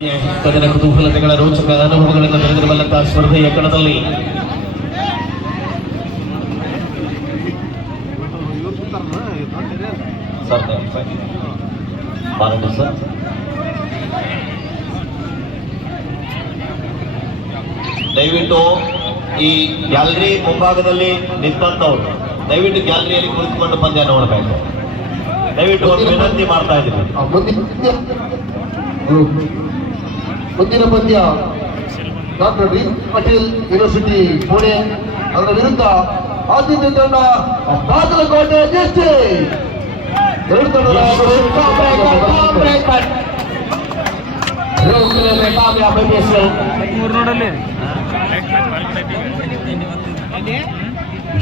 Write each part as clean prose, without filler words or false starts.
ಕದನ ಕುತೂಹಲತೆಗಳ ರೋಚಕ ಅನುಭವಗಳಿಂದ ನಡೆದಿರುವಂತಹ ಸ್ಪರ್ಧೆಯ ಕಣದಲ್ಲಿ ದಯವಿಟ್ಟು ಈ ಗ್ಯಾಲರಿ ಮುಂಭಾಗದಲ್ಲಿ ನಿಂತವರು ದಯವಿಟ್ಟು ಗ್ಯಾಲರಿಯಲ್ಲಿ ಕುಳಿತುಕೊಂಡು ಪಂದ್ಯ ನೋಡಬೇಕು. ದಯವಿಟ್ಟು ಒಂದು ವಿನಂತಿ ಮಾಡ್ತಾ ಇದ್ದೀವಿ. ಮುಂದಿನ ಪಂದ್ಯ doctor D Patel university Pune ಅದರ ವಿರುದ್ಧ ಆದ್ಯತೆ ತಂಡ ಬಾಗಲಕೋಟೆ ಡಿಸ್ಟ್ರಿಕ್ಟ್. ಎರಡು ತಂಡದ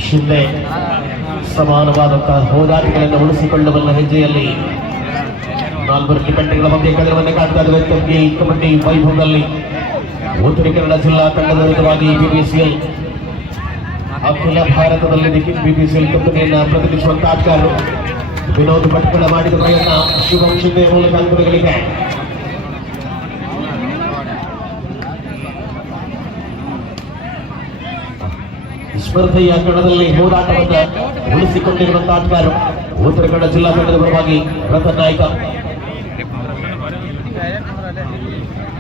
ಶಿಂದೆ ಸಮಾನವಾದಂತಹ ಹೋರಾಟಗಳನ್ನು ಉಳಿಸಿಕೊಳ್ಳಬಲ್ಲ ಹೆಜ್ಜೆಯಲ್ಲಿ ನಾಲ್ವರು ಟಿಪೆಂಟ್ಗಳ ಮಧ್ಯೆ ಕದನವನ್ನು ಕಾಡ್ತಾ ಇರುವಂತಹ ಕಬಡ್ಡಿ ವೈಭವದಲ್ಲಿ ಉತ್ತರ ಕನ್ನಡ ಜಿಲ್ಲಾ ತಂಡದ ವಿರುದ್ಧವಾಗಿ ಬಿಪಿಸಿಎಲ್ ಅಖಿಲ ಭಾರತದಲ್ಲಿ ಬಿಪಿಸಿಎಲ್ ಕಂಪನಿಯನ್ನ ಪ್ರತಿನಿಧಿಸುವಂತಹ ಆಟಗಾರರು ವಿನೋದ್ ಭಟ್ಕಳ ಮಾಡಿದ ಪ್ರಯತ್ನ ಶುಭಂ ಶಿಂದೆ ಮೂಲಕ ಅಂಕಗಳಿವೆ. ಸ್ಪರ್ಧೆಯ ಕಣದಲ್ಲಿ ಹೋರಾಟವನ್ನು ಉಳಿಸಿಕೊಂಡಿರುವಂತಹ ಆಟಗಾರರು ಉತ್ತರ ಕನ್ನಡ ಜಿಲ್ಲಾ ತಂಡದ ಪರವಾಗಿ ರತನ್ ನಾಯ್ಕ,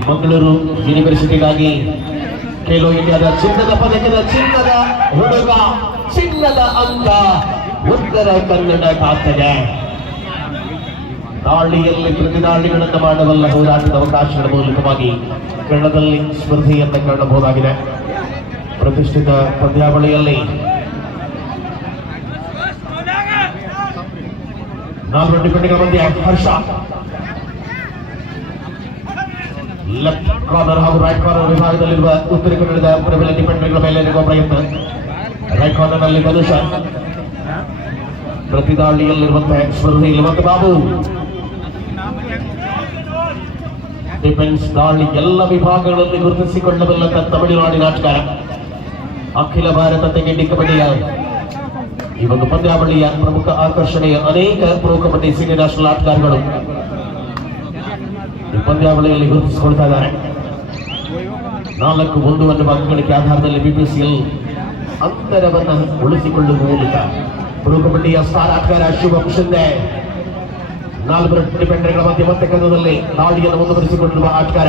ಮಂಗಳೂರು ಯೂನಿವರ್ಸಿಟಿಗಾಗಿ ಖೇಲೋ ಇಂಡಿಯಾದ ಚಿನ್ನದ ಪದಕದ ಚಿನ್ನದ ಹುಡುಗ ಚಿನ್ನದ ಅಂಕ ಉತ್ತರ ಕನ್ನಡ ಖಾತೆಗೆ ದಾಳಿಯಲ್ಲಿ ಪ್ರತಿದಾಳಿಗಳನ್ನು ಮಾಡಬಲ್ಲ ಹೋರಾಟದ ಅವಕಾಶಗಳ ಮೂಲಕವಾಗಿ ಕನ್ನಡದಲ್ಲಿ ಸ್ಪರ್ಧೆಯನ್ನು ಕಾಣಬಹುದಾಗಿದೆ. ಪ್ರತಿಷ್ಠಿತ ಪಂದ್ಯಾವಳಿಯಲ್ಲಿ 4 ಟಿಪೆಂಟ್ಗಳ ಮಧ್ಯೆ ಹರ್ಷ ಲೆಫ್ಟ್ ಕಾರ್ನರ್ ಹಾಗೂ ರೈಟ್ ಕಾರ್ನರ್ ವಿಭಾಗದಲ್ಲಿರುವ ಉತ್ತರ ಕನ್ನಡದ ಪ್ರಬಲ ಡಿಪೆಂಡ್ಗಳ ಮೇಲೆ ಇರುವ ಪ್ರಯತ್ನ. ರೈಟ್ ಕಾರ್ನರ್ ನಲ್ಲಿ ಮನುಷ ಪ್ರತಿದಾಳಿಯಲ್ಲಿರುವಂತಹ ಸ್ಪರ್ಧೆಯಲ್ಲಿ ಮತ್ತು ಬಾಬು ಡಿಫೆನ್ಸ್ ದಾಳಿ ಎಲ್ಲ ವಿಭಾಗಗಳಲ್ಲಿ ಗುರುತಿಸಿಕೊಳ್ಳಬಲ್ಲಂತಹ ತಮಿಳುನಾಡಿನ ಆಟಗಾರ ಅಖಿಲ ಭಾರತ ತೆಗೆಂಡಿ ಕಬಡ್ಡಿಯ ಈ ಒಂದು ಪಂದ್ಯಾವಳಿಯ ಪ್ರಮುಖ ಆಕರ್ಷಣೆಯ ಅನೇಕ ಪ್ರೊ ಕಬಡ್ಡಿ ಸೀನಿಯರ್ ನ್ಯಾಷನಲ್ ಆಟಗಾರಗಳು ಈ ಪಂದ್ಯಾವಳಿಯಲ್ಲಿ ಗುರುತಿಸಿಕೊಳ್ತಾ ಇದ್ದಾರೆ. 4-1 ಅನ್ನುವ ಅಂಕಗಳಿಕೆ ಆಧಾರದಲ್ಲಿ ಬಿಪಿಸಿಎಲ್ ಅಂತರವನ್ನು ಉಳಿಸಿಕೊಳ್ಳುವ ಮೂಲಕ ಪ್ರೊ ಕಬಡ್ಡಿಯ ಸ್ಟಾರ್ ಆಟಗಾರ ಶುಭಂ ಶಿಂದೆ 4 ಡಿಫೆಂಡರ್ಗಳ ಮಧ್ಯೆ ಮತ್ತೆ ಕದನದಲ್ಲಿ ದಾಳಿಯನ್ನು ಮುಂದುವರಿಸಿಕೊಂಡಿರುವ ಆಟಗಾರ.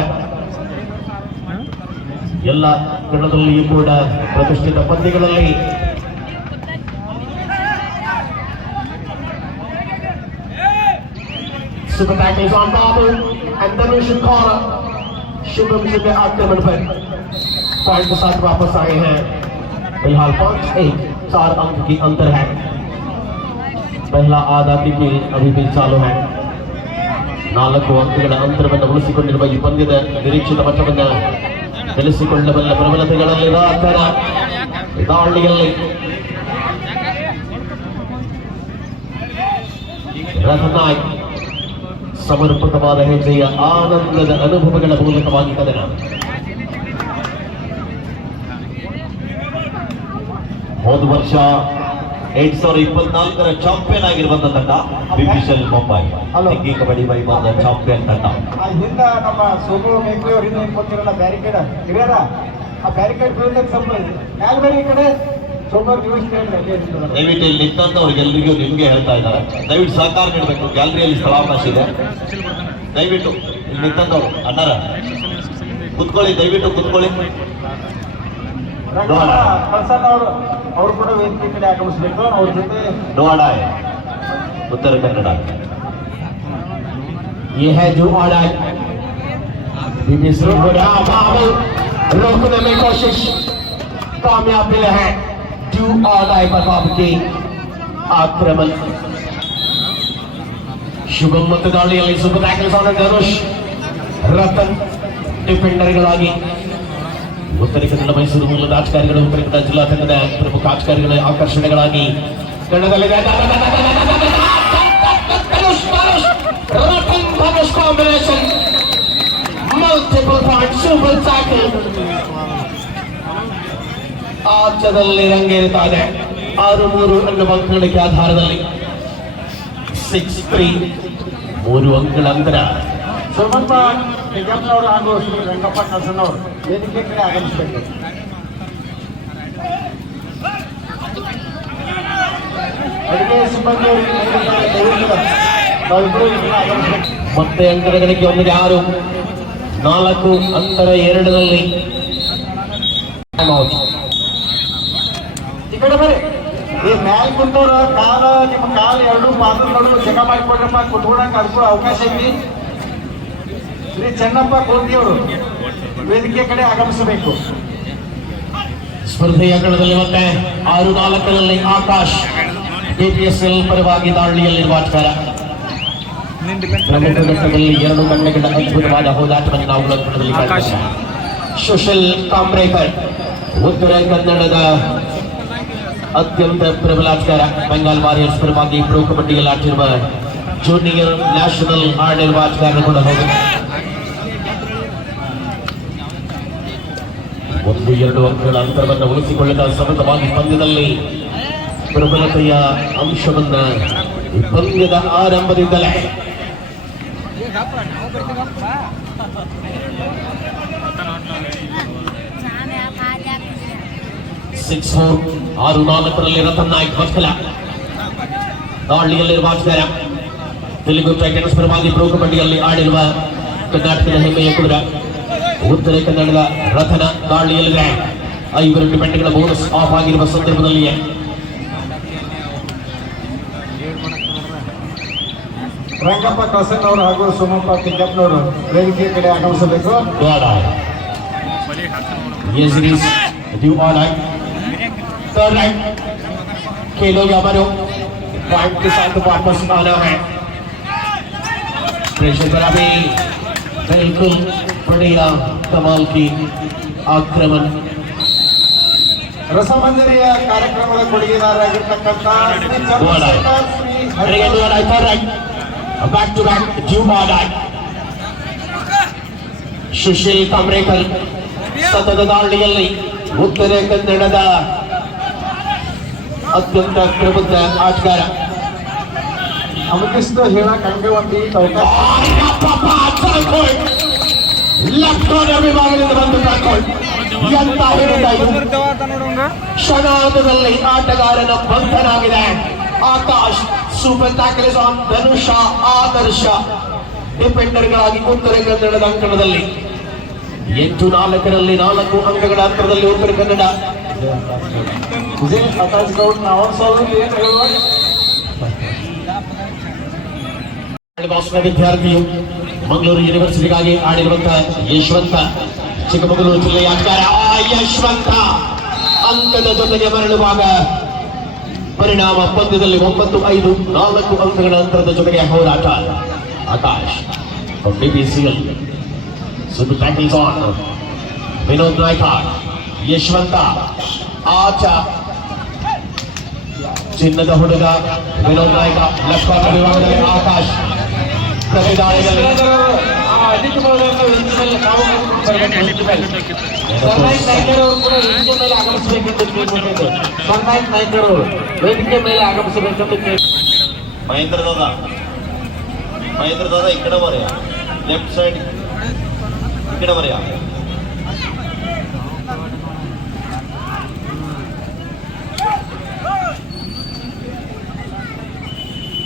ಎಲ್ಲ ಕನ್ನಡದಲ್ಲಿಯೂ ಕೂಡ ಪ್ರತಿಷ್ಠಿತ ಪಂದ್ಯಗಳಲ್ಲಿ super tackles on Babu and Dhanush corner. Shubham Shinde आक्रमण पर पॉइंट के साथ वापस आए हैं. फिलहाल 5-1 4 अंक की अंतर है. पहला आधा की अभी भी चालू है. 4 ಅಂಕಗಳ ಅಂತರವನ್ನು ಉಳಿಸಿಕೊಂಡಿರುವ ಈ ಪಂದ್ಯದ ನಿರೀಕ್ಷಿತ ಮಟ್ಟವನ್ನು ಗಳಿಸಿಕೊಳ್ಳಬಲ್ಲ ಪ್ರಬಲತೆಗಳಲ್ಲಿ ಆತರ ದಾಳಿಯಲ್ಲಿ ರಥನಾಯ್ ಸಮರ್ಪಕವಾದ ಹೆಜ್ಜೆಯ ಆನಂದದ ಅನುಭವಗಳ ಮೂಲಕವಾಗಿ ಕದನ. ಹೋದ ವರ್ಷ 2024ರ ಚಾಂಪಿಯನ್ ಆಗಿರುವಂತಹ ತಂಡ ಬಿಪಿಸಿಎಲ್ ಮುಂಬೈ ಡಿಗ್ಗಿ ಕಬಡ್ಡಿ ವೈಭವದ ಚಾಂಪಿಯನ್ ತಂಡ. ಹಿಂದ ನಮ್ಮ ಸೋಮು ಮೇಕ್ರಿ ಅವರಿಂದ ಕೊಟ್ಟಿರಲ್ಲ ಬ್ಯಾರಿಕೇಡ್ ಹಿರಿಯರ ಆ ಬ್ಯಾರಿಕೇಡ್ ಬೀಳಕ್ಕೆ ಮ್ಯಾಲ್ಬರಿ ಕಡೆ ಸೋಮವಾರ ದಯವಿಟ್ಟು ಇಲ್ಲಿ ನಿಂತವ್ರಿಗೆಲ್ಲರಿಗೂ ನಿಮ್ಗೆ ಹೇಳ್ತಾ ಇದ್ದಾರೆ, ದಯವಿಟ್ಟು ಸಹಕಾರ ನೀಡಬೇಕು. ಗ್ಯಾಲರಿಯಲ್ಲಿ ಸ್ಥಳಾವಕಾಶ ಇದೆ. ದಯವಿಟ್ಟು ಇಲ್ಲಿ ನಿಂತವ್ರು ಅಣ್ಣರ ಕುತ್ಕೊಳ್ಳಿ, ದಯವಿಟ್ಟು ಕುತ್ಕೊಳ್ಳಿ. ಅವರು ಕೂಡ ವೇದಿಕೆ ಕಡೆ ಆಗಮಿಸಬೇಕು. ಅವ್ರ ಜೊತೆ डोहाड़ा उत्तर कन्नड़ ये है जो आड़ा बीबीसी रोकने में कोशिश कामयाब है. डू आड़ाई प्रभाव की आक्रमण शुभम ಮತ್ತು ದಾಳಿಯಲ್ಲಿ ಸೂಪರ್ ಟ್ಯಾಕಲ್ಸ್ ಆನ್ ಧನುಷ್ ರತನ್ ಡಿಫೆಂಡರ್ಗಳಾಗಿ ಉತ್ತರ ಕನ್ನಡ ಮೈಸೂರು ಮೂಲದ ಆಟಗಾರಗಳು ಉತ್ತರ ಕನ್ನಡ ಜಿಲ್ಲಾ ತಂಡದ ಪ್ರಮುಖ ಆಟಗಾರಗಳ ಆಕರ್ಷಣೆಗಳಾಗಿ ಕನ್ನಡದಲ್ಲಿ combination multiple point super tackle ಆಚದಲ್ಲಿ ರಂಗೇರುತ್ತಾ ಇದೆ. 6-3 ಅನ್ನುವ ಅಂಕಗಳಿಗೆ ಆಧಾರದಲ್ಲಿ 6-3 3 ಅಂಕಗಳ ಅಂತರ. ಸ್ವಲ್ಪ ನಿಗಮ್ನವರು ಹಾಗೂ ಶ್ರೀ ರಂಗಪ್ಪ ಕಸನವರು ವೇದಿಕೆ ಕಡೆ ಆಗಮಿಸಬೇಕು. ಅಡುಗೆ ಸಿಬ್ಬಂದಿಯವರಿಗೆ ನಾವಿಬ್ಬರು ಆಗಮಿಸಬೇಕು. ಮತ್ತೆ ಅಂಕಣಗಳಿಗೆ 1-6 4 ಅಂತರ 2ನಲ್ಲಿ ಈ ಕಡೆ ಬರ್ರಿ. ಈ ಮ್ಯಾಲ್ ಕುಂತವ್ರ ಕಾಲ ನಿಮ್ಮ ಕಾಲು ಎರಡು ಪಾದಗಳು ಜಗ ಮಾಡಿಕೊಡ್ರಪ್ಪ, ಕುತ್ಕೊಳಕ್ ಅದಕ್ಕೂ ಅವಕಾಶ ಐತಿ. ಶ್ರೀ ಚೆನ್ನಪ್ಪ ಕೋಟಿಯವರು ವೇದಿಕೆ ಕಡೆ ಆಗಮಿಸಬೇಕು. ಸ್ಪರ್ಧೆಯ ಕಣದಲ್ಲಿ ಮತ್ತೆ 6-4ನಲ್ಲಿ ಆಕಾಶ್ ಕೆಪಿಎಸ್ಎಲ್ ಪರವಾಗಿ ದಾಳಿಯಲ್ಲಿರುವ ಆಟಗಾರ. ಪ್ರಮುಖ ಘಟ್ಟದಲ್ಲಿ 2 ತಂಡಗಳ ಅದ್ಭುತವಾದ ಹೋರಾಟವನ್ನು ನಾವು ಲಗ್ನದಲ್ಲಿ ಕಾಣ್ತೇವೆ. ಸುಶೀಲ್ ಕಾಂಬ್ರೇಕರ್ ಉತ್ತರ ಕನ್ನಡದ ಅತ್ಯಂತ ಪ್ರಬಲ ಆಟಗಾರ. ಬೆಂಗಾಲ್ ವಾರಿಯರ್ಸ್ ಪರವಾಗಿ ಪ್ರೊ ಕಬಡ್ಡಿಯಲ್ಲಿ ಆಟಿರುವ ಜೂನಿಯರ್ ನ್ಯಾಷನಲ್ ಆಡಿರುವ ಆಟಗಾರ ಕೂಡ ಹೌದು. 1-2 ಅಂಕಗಳ ಅಂತರವನ್ನು ಉಳಿಸಿಕೊಳ್ಳದ ಸತತವಾಗಿ ಪಂದ್ಯದಲ್ಲಿ ಪ್ರಬಲತೆಯ ಅಂಶವನ್ನ ಈ ಪಂದ್ಯದ ಆರಂಭದಿಂದಲೇ 6-4 ರತನ್ ನಾಯ್ಕ್ ಮಕ್ಕಳ ದಾಳಿಯಲ್ಲಿರುವ ಆಟಗಾರ. ತೆಲುಗು ಟೈಟನ್ಸ್ ಪರವಾಗಿ ಪ್ರೊ ಕಬಡ್ಡಿಯಲ್ಲಿ ಆಡಿರುವ ಕರ್ನಾಟಕದ ಹೆಮ್ಮೆಯ ಕುದುರೆ. ಉತ್ತರ ಕನ್ನಡದ ರಥನ ದಾಳಿಯಲ್ಲಿದೆ. 5 ಡಿಪೆಂಡ್ಗಳ ಬೋನಸ್ ಆಫ್ ಆಗಿರುವ ಸಂದರ್ಭದಲ್ಲಿಯೇ ರಂಗಪ್ಪ ಕಸನ್ ಅವರು ಹಾಗೂ ಸೋಮಪ್ಪ ಕಿಂಗಪ್ಪನವರು ವೇದಿಕೆ ಕಡೆ ಆಗಮಿಸಬೇಕು. खेलों या मरो पॉइंट के साथ वापस आना है. प्रेशर पर अभी बिल्कुल बढ़िया कमाल की आक्रमण. ರಸಮಂಜರಿಯ ಕಾರ್ಯಕ್ರಮದ ಕೊಡುಗೆದಾರರಾಗಿರ್ತಕ್ಕಂಥ back to back Sushil Kambrekar ಸತತ ದಾಳಿಯಲ್ಲಿ ಉತ್ತರ ಕನ್ನಡದ ಅತ್ಯಂತ ಪ್ರಬುದ್ಧ ಆಟಗಾರ. ಅವಕಿಷ್ಟು ಹೇಳಕ್ ಹಂಗೆ ಒಂದು ಲೆಫ್ಟ್ ಕಾರ್ನರ್ ವಿಭಾಗದಿಂದ ಬಂದು ಎಂತ ಹೇಳಿದ ಕ್ಷಣಾರ್ಧದಲ್ಲಿ ಆಟಗಾರನ ಬಂಧನಾಗಿದೆ. ಆಕಾಶ್ ಸೂಪರ್ ಟ್ಯಾಕಲ್ ಆನ್ ಧನುಷ ಆದರ್ಶ ಡಿಫೆಂಡರ್ಗಳಾಗಿ ಉತ್ತರ ಕನ್ನಡದ ಅಂಕಣದಲ್ಲಿ 8-4ರಲ್ಲಿ 4 ಅಂಕಗಳ ಅಂತರದಲ್ಲಿ ಉತ್ತರ ಕನ್ನಡ. ವಿಜಯ್ ಪ್ರಕಾಶ್ ಗೌಡ್ ನಾವು ಸ್ವಲ್ಪ ಏನು ಹೇಳುವ ವಿದ್ಯಾರ್ಥಿಯು ಮಂಗಳೂರು ಯೂನಿವರ್ಸಿಟಿಗಾಗಿ ಆಡಿರುವಂತಹ ಯಶವಂತ ಚಿಕ್ಕಮಗಳೂರು ಜಿಲ್ಲೆಯ ಆಟಗಾರ. ಯಶವಂತ ಅಂಕದ ಜೊತೆಗೆ ಮರಳುವಾಗ ಪರಿಣಾಮ ಪಂದ್ಯದಲ್ಲಿ 9-5 4 ಅಂಕಗಳ ಅಂತರದ ಜೊತೆಗೆ ಹೋರಾಟ. Akash ಡಿಪಿಸಿಎಲ್ super tackles on Vinod ನಾಯ್ಕಾರ್. Yashwant ಆಚ ಚಿನ್ನದ ಹುಡುಗ ವಿನೋದ್ ನಾಯ್ಕ ಲೆಫ್ಟ್ ಕಾರ್ನರ್ ವಿಭಾಗದಲ್ಲಿ ಆಕಾಶ್ ಪ್ರತಿದಾಳಿಯಲ್ಲಿ ವೇದಿಕೆ ಮೇಲೆ ಆಗಮಿಸಬೇಕೆಂದು ಮಹೇಂದ್ರ ದಾದಾ ಈ ಕಡೆ ಬರೆಯ ಲೆಫ್ಟ್ ಸೈಡ್ ಈ ಕಡೆ ಬರೆಯ.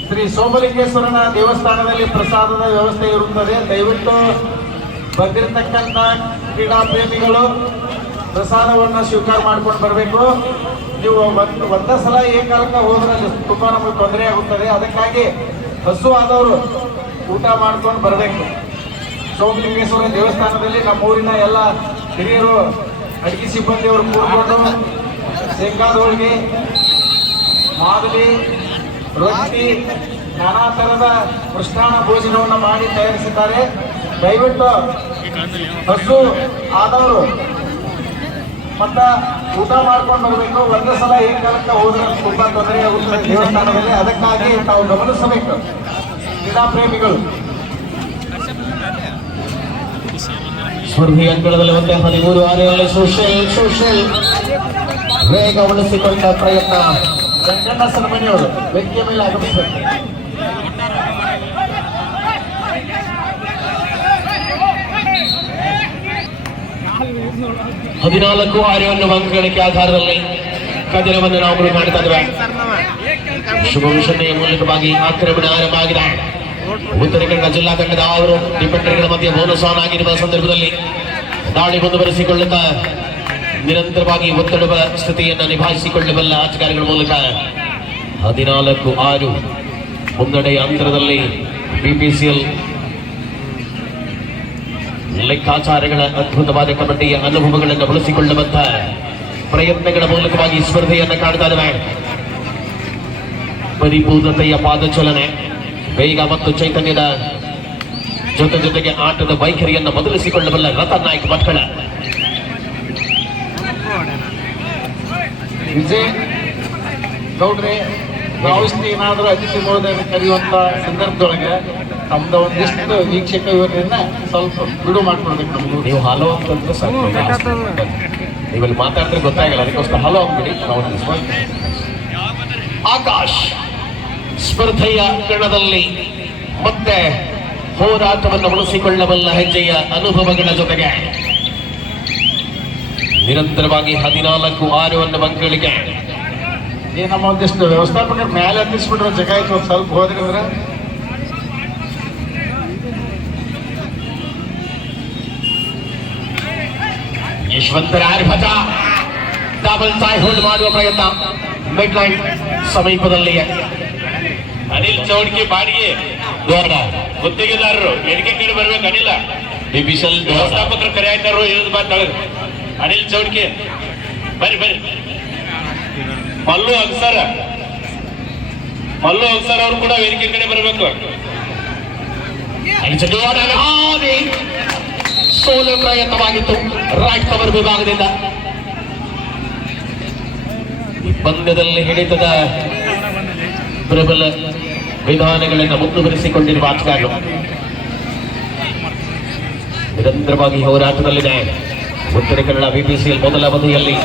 ಶ್ರೀ ಸೋಮಲಿಂಗೇಶ್ವರನ ದೇವಸ್ಥಾನದಲ್ಲಿ ಪ್ರಸಾದದ ವ್ಯವಸ್ಥೆ ಇರುತ್ತದೆ. ದಯವಿಟ್ಟು ಬಂದಿರತಕ್ಕಂಥ ಕ್ರೀಡಾ ಪ್ರೇಮಿಗಳು ಪ್ರಸಾದವನ್ನು ಸ್ವೀಕಾರ ಮಾಡ್ಕೊಂಡು ಬರಬೇಕು. ನೀವು ಒಂದೇ ಸಲ ಏಕಾಲಕ್ಕೆ ಹೋದ್ರೆ ತುಂಬಾ ನಮಗೆ ತೊಂದರೆ ಆಗುತ್ತದೆ. ಅದಕ್ಕಾಗಿ ಹಸು ಆದವರು ಊಟ ಮಾಡ್ಕೊಂಡು ಬರಬೇಕು. ಸೋಮಲಿಂಗೇಶ್ವರ ದೇವಸ್ಥಾನದಲ್ಲಿ ನಮ್ಮೂರಿನ ಎಲ್ಲ ಹಿರಿಯರು ಅಡಿಗೆ ಸಿಬ್ಬಂದಿಯವರು ಕೂರ್ಕೊಂಡು ಶೇಂಗಾದ ಹೋಳಿಗೆ, ಮಾದಲಿ, ರೊಟ್ಟಿ, ನಾನಾ ಥರದ ಮೃಷ್ಟಾನ್ನ ಭೋಜನವನ್ನು ಮಾಡಿ ತಯಾರಿಸಿದ್ದಾರೆ. ದಯವಿಟ್ಟು ಹಸು ಆದವರು ಮತ್ತ ಊಟ ಮಾಡ್ಕೊಂಡು ಬರಬೇಕು. ಒಂದೇ ಸಲ ಏಕಾಲಕ್ಕೆ ಹೋದ್ರೆ ತುಂಬಾ ತೊಂದರೆ ಆಗುತ್ತದೆ ದೇವಸ್ಥಾನದಲ್ಲಿ. ಅದಕ್ಕಾಗಿ ತಾವು ಗಮನಿಸಬೇಕು ಕ್ರೀಡಾ ಪ್ರೇಮಿಗಳು. ಸ್ಪರ್ಧಿ ಅಂಕಣದಲ್ಲಿ 13-6ರಲ್ಲಿ ಸುಶೀಲ್ ವೇಗ ಉಳಿಸಿಕೊಂಡ ಪ್ರಯತ್ನ. ರಂಗಣ್ಣ ಸನ್ಮನಿಯವರು ವೇದಿಕೆ ಮೇಲೆ ಆಗಮಿಸಬೇಕು. 14-6 ಅನ್ನುವ ಅಂಕಗಳಿಕೆ ಆಧಾರದಲ್ಲಿ ಕದಿರವನ್ನು ನಾವು ಕಾಣ್ತಾ ಇದ್ದೇವೆ. ಶುಭಭೂಷಣೆಯ ಮೂಲಕವಾಗಿ ಆಕ್ರಮಣ ಆರಂಭ ಆಗಿದೆ. ಉತ್ತರ ಕನ್ನಡ ಜಿಲ್ಲಾ ತಂಡದ ಅವರು ಡಿಫೆಂಡರ್ಗಳ ಮಧ್ಯೆ ಬೋನಸ್ ಆನ್ ಆಗಿರುವ ಸಂದರ್ಭದಲ್ಲಿ ದಾಳಿ ಮುಂದುವರಿಸಿಕೊಳ್ಳುತ್ತಾ ನಿರಂತರವಾಗಿ ಒತ್ತಡದ ಸ್ಥಿತಿಯನ್ನು ನಿಭಾಯಿಸಿಕೊಳ್ಳಬಲ್ಲ ಆಟಗಾರಗಳ ಮೂಲಕ 14-6 ಮುನ್ನಡೆಯ ಅಂತರದಲ್ಲಿ ಬಿಪಿಸಿಎಲ್ ಲೆಕ್ಕಾಚಾರಗಳ ಅದ್ಭುತವಾದ ಕಬಡ್ಡಿಯ ಅನುಭವಗಳನ್ನು ಬಳಸಿಕೊಳ್ಳುವಂತಹ ಪ್ರಯತ್ನಗಳ ಮೂಲಕವಾಗಿ ಸ್ಪರ್ಧೆಯನ್ನು ಕಾಣ್ತಾ ಇದ್ದೇವೆ. ಪರಿಪೂರ್ಣತೆಯ ಪಾದಚಲನೆ, ವೇಗ ಮತ್ತು ಚೈತನ್ಯದ ಜೊತೆಗೆ ಆಟದ ವೈಖರಿಯನ್ನು ಬದಲಿಸಿಕೊಳ್ಳಬಲ್ಲ ರತನ್ ನಾಯ್ಕ್ ಭಟ್ಕಳ. ವಿಜಯ್ ಗೌಡ್ರೆ ಔಷಧಿ ಏನಾದರೂ ಅತಿಥಿ ಮಹೋದಯ ಕರೆಯುವಂತ ಸಂದರ್ಭದೊಳಗೆ ನಮ್ದು ಒಂದಿಷ್ಟು ವೀಕ್ಷಕ ಇವರನ್ನ ಸ್ವಲ್ಪ ಬಿಡು ಮಾಡ್ಕೊಡ್ಬೇಕು. ನಮ್ದು ನೀವು ಹಲೋ ಅಂತಂದ್ರೆ ಸಾಕು, ನೀವಲ್ಲಿ ಮಾತಾಡಿದ್ರೆ ಗೊತ್ತಾಗಲ್ಲ, ಅದಕ್ಕೋಸ್ಕರ ಹಲೋ ಅಂದ್ಬಿಡಿ. ಆಕಾಶ್ ಸ್ಪರ್ಧೆಯ ಕಣದಲ್ಲಿ ಮತ್ತೆ ಹೋರಾಟವನ್ನು ಬಳಸಿಕೊಳ್ಳಬಲ್ಲ ಹೆಜ್ಜೆಯ ಅನುಭವಗಳ ಜೊತೆಗೆ ನಿರಂತರವಾಗಿ 14-6 ಅನ್ನುವ ಅಂಕಗಳಿಗೆ ಈ ನಮ್ಮ ಒಂದಿಷ್ಟು ವ್ಯವಸ್ಥಾಪಕರ ಮೇಲೆ ಹತ್ತಿಸ್ಬಿಟ್ರೆ ಜಗ ಆಯ್ತು. ಒಂದು ಸ್ವಲ್ಪ ಹೋದ್ರಿ ಅಂದ್ರೆ ಯಶವಂತರ ಆರ್ಭಟ ಡಬಲ್ ಟೈ ಹೋಲ್ಡ್ ಮಾಡುವ ಪ್ರಯತ್ನ ಮಿಡ್ ಲೈನ್ ಸಮೀಪದಲ್ಲಿಯೇ. ಅನಿಲ್ ಚೌಡ್ಕಿ ಬಾಡಿಗೆ ದೋಡ ಗುತ್ತಿಗೆದಾರರು ಎಣಿಕೆ ಕಡೆ ಬರ್ಬೇಕು. ಅನಿಲ ಬಿಪಿಸಲ್ ವ್ಯವಸ್ಥಾಪಕರು ಕರೆ ಆಯ್ತಾರು ಇಳಿದು ಬಂದಳು. ಅನಿಲ್ ಚೌಡ್ಕಿ ಬರ್ರಿ. ಮಲ್ಲು ಅನ್ಸರ್ ಅವರು ಕೂಡ ವೇದಿಕೆ ಕಡೆ ಬರಬೇಕು. ಸೋಲು ಪ್ರಯತ್ನವಾಗಿತ್ತು ರೈಟ್ ಕವರ್ ವಿಭಾಗದಿಂದ. ಈ ಪಂದ್ಯದಲ್ಲಿ ಹಿಡಿತದ ಪ್ರಬಲ ವಿಧಾನಗಳನ್ನು ಮುಂದುವರಿಸಿಕೊಂಡಿರುವ ಆಟಗಾರರು ನಿರಂತರವಾಗಿ ಹೋರಾಟದಲ್ಲಿದೆ. ಉತ್ತರ ಕನ್ನಡ ಬಿಪಿಸಿಎಲ್ ಮೊದಲ ಅವಧಿಯಲ್ಲಿ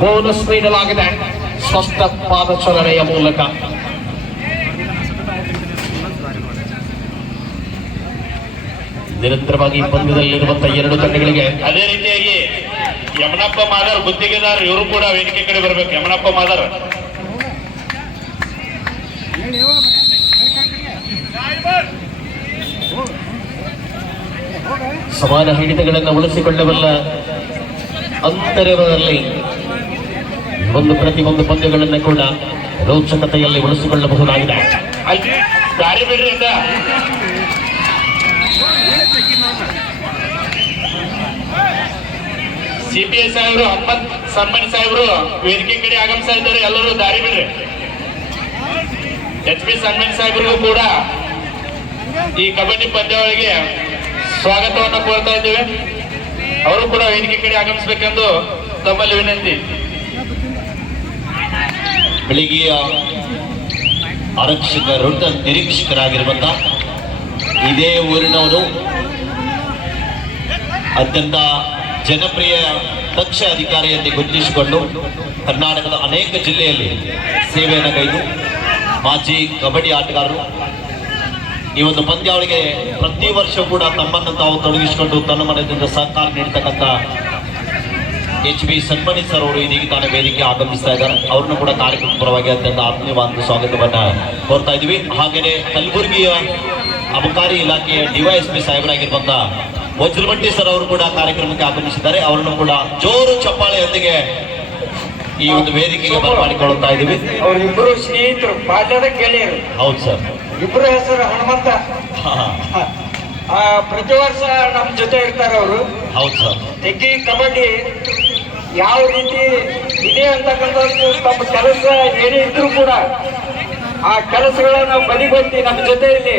ಬೋನಸ್ ನೀಡಲಾಗಿದೆ ಸ್ಪಷ್ಟ ಪಾದಚಲನೆಯ ಮೂಲಕ. ನಿರಂತರವಾಗಿ ಪಂದ್ಯದಲ್ಲಿರುವಂತಹ 2 ತಂಡಗಳಿಗೆ ಅದೇ ರೀತಿಯಾಗಿ ಯಮನಪ್ಪ ಮಾದರ್ ಗುತ್ತಿಗೆದಾರ್ ಇವರು ಕೂಡ ವೇದಿಕೆ ಕಡೆ ಬರಬೇಕು. ಯಮನಪ್ಪ ಮಾದರ್ ಸಮಾನ ಹಿಡಿತಗಳನ್ನು ಉಳಿಸಿಕೊಳ್ಳಬಲ್ಲ ಅಂತರದಲ್ಲಿ ಪ್ರತಿ ಪಂದ್ಯಗಳನ್ನು ಕೂಡ ರೋಚಕತೆಯಲ್ಲಿ ಉಳಿಸಿಕೊಳ್ಳಬಹುದಾಗಿದೆ. ಅಲ್ಲಿ ದಾರಿ ಬಿಡ್ರಿ ಅಂತ CPI ಸಾಹೇಬರು, ಹನುಮಂತ್ ಸನ್ಮಾನಿ ಸಾಹೇಬರು ವೇದಿಕೆ ಕಡೆ ಆಗಮಿಸ್ತಾ ಇದ್ದಾರೆ. ಎಲ್ಲರೂ ದಾರಿ ಬಿಡ್ರಿ. HP ಸನ್ಮಾನಿ ಸಾಹೇಬರಿಗೂ ಕೂಡ ಈ ಕಬಡ್ಡಿ ಪಂದ್ಯಾವಳಿಗೆ ಸ್ವಾಗತವನ್ನು ಕೋರ್ತಾ ಇದ್ದೇವೆ. ಅವರು ಕೂಡ ವೇದಿಕೆ ಕಡೆ ಆಗಮಿಸಬೇಕೆಂದು ತಮ್ಮಲ್ಲಿ ವಿನಂತಿ. ಬೆಳಿಗ್ಗೆಯ ಆರಕ್ಷಕ ವೃತ್ತ ನಿರೀಕ್ಷಕರಾಗಿರುವಂತ ಇದೇ ಊರಿನವರು ಅತ್ಯಂತ ಜನಪ್ರಿಯ ದಕ್ಷ ಅಧಿಕಾರಿಯಂತೆ ಗುರುತಿಸಿಕೊಂಡು ಕರ್ನಾಟಕದ ಅನೇಕ ಜಿಲ್ಲೆಯಲ್ಲಿ ಸೇವೆಯನ್ನು ಕೈದು ಮಾಜಿ ಕಬಡ್ಡಿ ಆಟಗಾರರು. ಈ ಒಂದು ಪಂದ್ಯಾವಳಿಗೆ ಪ್ರತಿ ವರ್ಷ ಕೂಡ ತಮ್ಮನ್ನು ತಾವು ತೊಡಗಿಸಿಕೊಂಡು ತನ್ನ ಮನದಿಂದ ಸಹಕಾರ ನೀಡತಕ್ಕಂಥ HP ಸನ್ಮಾನಿ ಸರ್ ಅವರು ಇದೀಗ ತಾನೇ ವೇದಿಕೆ ಆಗಮಿಸ್ತಾ ಇದ್ದಾರೆ. ಅವ್ರನ್ನು ಕೂಡ ಕಾರ್ಯಕ್ರಮ ಪರವಾಗಿ ಅತ್ಯಂತ ಆತ್ಮೀಯವಾದ ಸ್ವಾಗತವನ್ನ ಕೋರ್ತಾ ಇದ್ವಿ. ಹಾಗೆಯೇ ಕಲಬುರಗಿಯ ಅಬಕಾರಿ ಇಲಾಖೆಯ DYSP ಸಾಹೇಬರಾಗಿರುವಂತ ವಜ್ರಮಟ್ಟಿ ಸರ್ ಅವರು ಕೂಡ ಕಾರ್ಯಕ್ರಮಕ್ಕೆ ಆಗಮಿಸಿದ್ದಾರೆ. ಅವರನ್ನು ಕೂಡ ಜೋರು ಚಪ್ಪಾಳೆಯೊಂದಿಗೆ ಈ ಒಂದು ವೇದಿಕೆಗೆ ಬರಮಾಡಿಕೊಳ್ಳುತ್ತಾ ಇದ್ದೀವಿ. ಅವರಿಬ್ಬರು ಸ್ನೇಹಿತರು, ಬಾಲ್ಯದ ಗೆಳೆಯರು. ಹೌದು ಸರ್. ಇಬ್ಬರು ಹೆಸರು ಹನುಮಂತ. ಪ್ರತಿ ವರ್ಷ ನಮ್ಮ ಜೊತೆ ಇರ್ತಾರೆ ಅವರು. ಹೌದು ಸರ್. ತೆಗ್ಗಿ ಕಬಡ್ಡಿ ಯಾವ ರೀತಿ ಇದೆ ಅಂತಕ್ಕಂಥದ್ದು ತಮ್ಮ ಕೆಲಸ ಏನೇ ಇದ್ರೂ ಕೂಡ ಆ ಕೆಲಸಗಳನ್ನ ಬದಿಗೊತ್ತಿ ನಮ್ಮ ಜೊತೆಯಲ್ಲಿ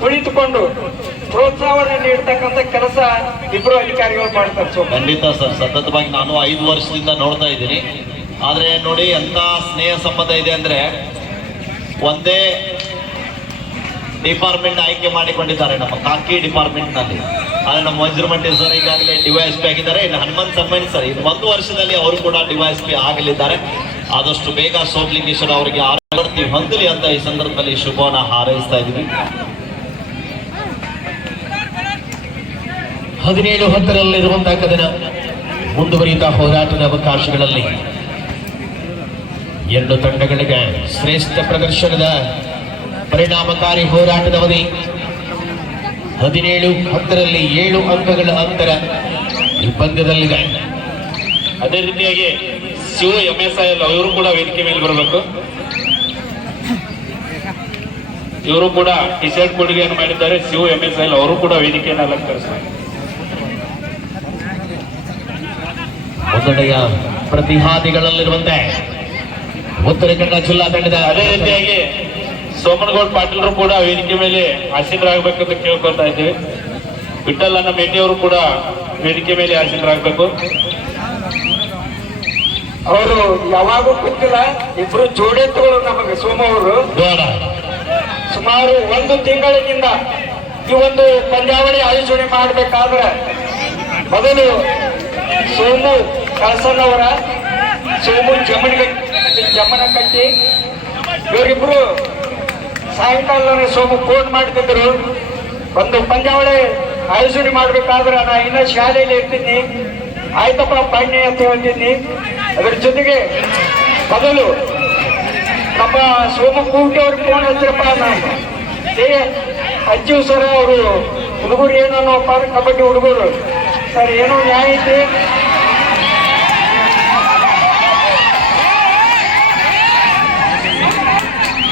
ಕುಳಿತುಕೊಂಡು ಪ್ರೋತ್ಸಾಹವನ್ನು ನೀಡ್ತಕ್ಕಂಥ ಕೆಲಸ ಇಬ್ಬರು ಅಧಿಕಾರಿಗಳು ಮಾಡ್ತಾರೆ. ಸೊ ಖಂಡಿತ ಸರ್, ಸತತವಾಗಿ ನಾನು 5 ವರ್ಷದಿಂದ ನೋಡ್ತಾ ಇದ್ದೀನಿ. ಆದ್ರೆ ನೋಡಿ ಎಂತ ಸ್ನೇಹ ಸಂಬಂಧ ಇದೆ ಅಂದ್ರೆ ಒಂದೇ ಡಿಪಾರ್ಟ್ಮೆಂಟ್ ಆಯ್ಕೆ ಮಾಡಿಕೊಂಡಿದ್ದಾರೆ ನಮ್ಮ ಕಾಕಿ ಡಿಪಾರ್ಟ್ಮೆಂಟ್ ನಲ್ಲಿ. ಆದ್ರೆ ನಮ್ಮ ವಜ್ರಮಟ್ಟಿ ಸರ್ ಈಗಾಗಲೇ DYSP ಆಗಿದ್ದಾರೆ. ಇನ್ನು ಹನುಮಂತ್ ಸನ್ಮಾನಿ ಸರ್ 1 ವರ್ಷದಲ್ಲಿ ಅವರು ಕೂಡ DYSP ಆಗಲಿದ್ದಾರೆ. ಆದಷ್ಟು ಬೇಗ ಸೋಮಲಿಂಗೇಶ್ವರ ಅವರಿಗೆ ಆರತಿ ಹೊಂದಲಿ ಅಂತ ಈ ಸಂದರ್ಭದಲ್ಲಿ ಶುಭವನ್ನ ಹಾರೈಸ್ತಾ ಇದ್ವಿ. 17-10 ಕದನ ಮುಂದುವರಿಯುತ್ತಾ ಹೋರಾಟದ ಅವಕಾಶಗಳಲ್ಲಿ ಎರಡು ತಂಡಗಳಿಗೆ ಶ್ರೇಷ್ಠ ಪ್ರದರ್ಶನದ ಪರಿಣಾಮಕಾರಿ ಹೋರಾಟದ ಅವಧಿ. 17-10 7 ಅಂಕಗಳ ಅಂತರ ಈ ಪಂದ್ಯದಲ್ಲಿದೆ. ಅದೇ ರೀತಿಯಾಗಿ ಶಿವ MSIL ಇವರು ಕೂಡ ವೇದಿಕೆ ಮೇಲೆ ಬರಬೇಕು. ಇವರು ಕೂಡ ಟಿ ಶರ್ಟ್ ಕೊಡುಗೆಯನ್ನು ಮಾಡಿದ್ದಾರೆ. ಶಿವ MSIL ಅವರು ಕೂಡ ವೇದಿಕೆಯನ್ನು ಅಲಂಕರಿಸ್ತಾರೆ. ಮುನ್ನಡೆಯ ಪ್ರತಿಹಾದಿಗಳಲ್ಲಿರುವಂತೆ ಉತ್ತರ ಕನ್ನಡ ಜಿಲ್ಲಾ ತಂಡದ ಅದೇ ರೀತಿಯಾಗಿ ಸೋಮನಗೌಡ ಪಾಟೀಲರು ಕೂಡ ವೇದಿಕೆ ಮೇಲೆ ಆಸೀನರಾಗಬೇಕಂತ ಕೇಳ್ಕೊಳ್ತಾ ಇದ್ದೀವಿ. ವಿಠಲ್ ಮೇಟಿ ಅವರು ಕೂಡ ವೇದಿಕೆ ಮೇಲೆ ಆಸೀನರಾಗಬೇಕು. ಅವರು ಯಾವಾಗೂ ಗೊತ್ತಿಲ್ಲ, ಇಬ್ರು ಜೋಡೆತ್ತುಗಳು ನಮಗೆ ಸೋಮ ಅವರು. ಬೇಡ ಸುಮಾರು 1 ತಿಂಗಳಿನಿಂದ ಈ ಒಂದು ಪಂದ್ಯಾವಳಿ ಆಯೋಜನೆ ಮಾಡಬೇಕಾದ್ರೆ ಮೊದಲು ಸೋಮು ಕಳಸನ್ನವರ, ಸೋಮು ಜಮ್ಮನಕಟ್ಟಿ ಇವರಿಬ್ರು ಸಾಯಂಕಾಲ ಸೋಮು ಫೋನ್ ಮಾಡ್ತಿದ್ರು, ಒಂದು ಪಂದ್ಯಾವಳಿ ಆಯೋಜನೆ ಮಾಡ್ಬೇಕಾದ್ರೆ ನಾ ಇನ್ನ ಶಾಲೆಯಲ್ಲಿ ಇರ್ತೀನಿ, ಆಯ್ತಪ್ಪ ಬನ್ನಿ ಅಂತ ಹೇಳ್ತೀನಿ. ಅದರ ಜೊತೆಗೆ ಮೊದಲು ನಮ್ಮ ಸೋಮ ಕೂಟಿ ಅವ್ರಿಗೆ ಫೋನ್ ಹಚ್ಚಿರಪ್ಪ, ನಾನು ಅಜ್ಜಿ ಸರ ಅವರು ಹುಡುಗರು ಏನೋ ಕಬಡ್ಡಿ ಹುಡುಗರು ಸರ್ ಏನೋ ನ್ಯಾಯ ಐತಿ,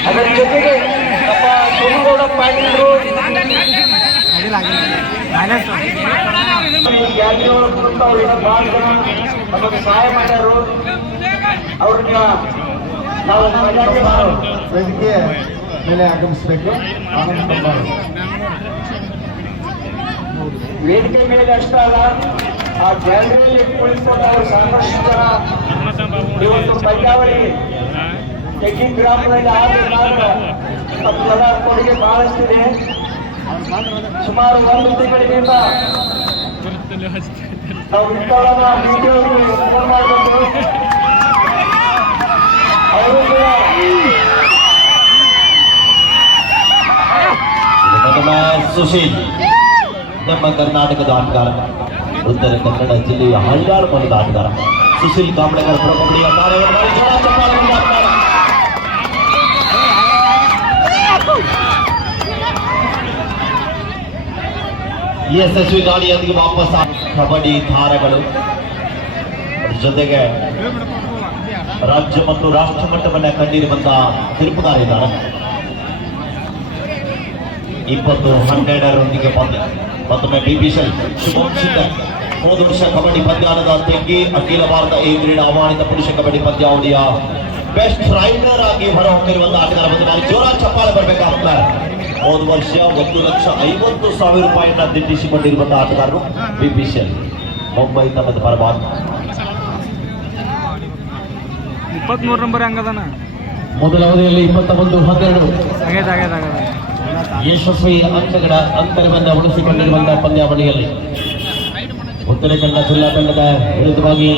ಅದರ ಜೊತೆಗೆ ನಮ್ಮ ಸೋಮಗೌಡ ಪಾಟೀಲರು ನಮಗೆ ಸಹಾಯ ಮಾಡ್ಯಾರು. ಅವ್ರನ್ನ ನಾವು ವೇದಿಕೆ ಮೇಲೆ ಆಗಮಿಸಬೇಕು. ವೇದಿಕೆ ಮೇಲೆ ಅಷ್ಟೇ ಅಲ್ಲ, ಆ ಗ್ಯಾಲರಿಯಲ್ಲಿ ಕುಳಿತುಕೊಂಡು ಅವರು ಸಾಕಷ್ಟು ಜನ ಇವತ್ತು ಪಂದ್ಯಾವಳಿ ತೆಗಿ ಗ್ರಾಮದಲ್ಲಿ ಆಗಬೇಕಾದ್ರೆ ತಮ್ಮ ಕೊಡುಗೆ ಬಹಳಷ್ಟಿದೆ. ಸುಮಾರು 1 ತಿಂಗಳಿಂದ ನಾವು ವಿಠಲನ ಮೀಡಿಯಾಗೆ ಫೋನ್ ಮಾಡಬೇಕು. ಅವರು ಕೂಡ ಸುಶೀಲ್ ನಮ್ಮ ಕರ್ನಾಟಕದ ಆಟಗಾರ, ಉತ್ತರ ಕನ್ನಡ ಜಿಲ್ಲೆಯ ಹಳ್ಳಿಯಾಳ ಮೂಲದ ಆಟಗಾರ ಸುಶೀಲ್ ಕಾಂಬಳೆಗರ ಪ್ರೋ ಕಬಡ್ಡಿಯ ಕಾರ್ಯವನ್ನು ಮಾಡಿ ಜೋರ ಚಪ್ಪಾಳೆಯಿಂದ ಆಡ್ತಾರೆ. ಯಶಸ್ವಿ ದಾಳಿಯೊಂದಿಗೆ ವಾಪಸ್ ಕಬಡ್ಡಿ ತಾರಗಳು ಜೊತೆಗೆ ರಾಜ್ಯ ಮತ್ತು ರಾಷ್ಟ್ರ ಮಟ್ಟವನ್ನ ಕಂಡಿರುವಂತಹ ತೀರ್ಪುಗಾರ ಇದ್ದಾರೆ. 20-12 ಪಂದ್ಯ ಮತ್ತೊಮ್ಮೆ BPCL ಶುಭಂ ಸಿಂಧರ್ ಹೋದ ವರ್ಷ ಕಬಡ್ಡಿ ಪಂದ್ಯಾಟದ ತೆಗ್ಗಿ ಅಖಿಲ ಭಾರತ ಎ ಗ್ರೇಡ್ ಆಹ್ವಾನಿತ ಪುರುಷ ಕಬಡ್ಡಿ ಪಂದ್ಯಾವಳಿಯ ಬೆಸ್ಟ್ ರೈಡರ್ ಆಗಿ ಹೊರಹೊಮ್ಮಿರುವಂತಹ ಆಟಗಾರ ಬಂದು ಬಾರಿ ಜೋರ ಚಪ್ಪಾಳೆ ಬರಬೇಕಾಗ್ತಾರೆ. ಹೋದ ವರ್ಷ 1,50,000 ರೂಪಾಯಿಯನ್ನ ದಿಟ್ಟಿಸಿಕೊಂಡಿರುವಂತಹ ಆಟಗಾರರು BPCL ಮುಂಬೈ ತಂಡದ ಪರವಾಗಿ 23 ನಂಬರ್ ಹಂಗದನ ಮೊದಲ ಅವಧಿಯಲ್ಲಿ 21-12 ಯಶಸ್ವಿ ಅಂಕಗಳ ಅಂತರವನ್ನು ಉಳಿಸಿಕೊಂಡಿರುವಂತಹ ಪಂದ್ಯಾವಳಿಯಲ್ಲಿ ಉತ್ತರ ಕನ್ನಡ ಜಿಲ್ಲಾ ತಂಡದ ವಿರುದ್ಧವಾಗಿ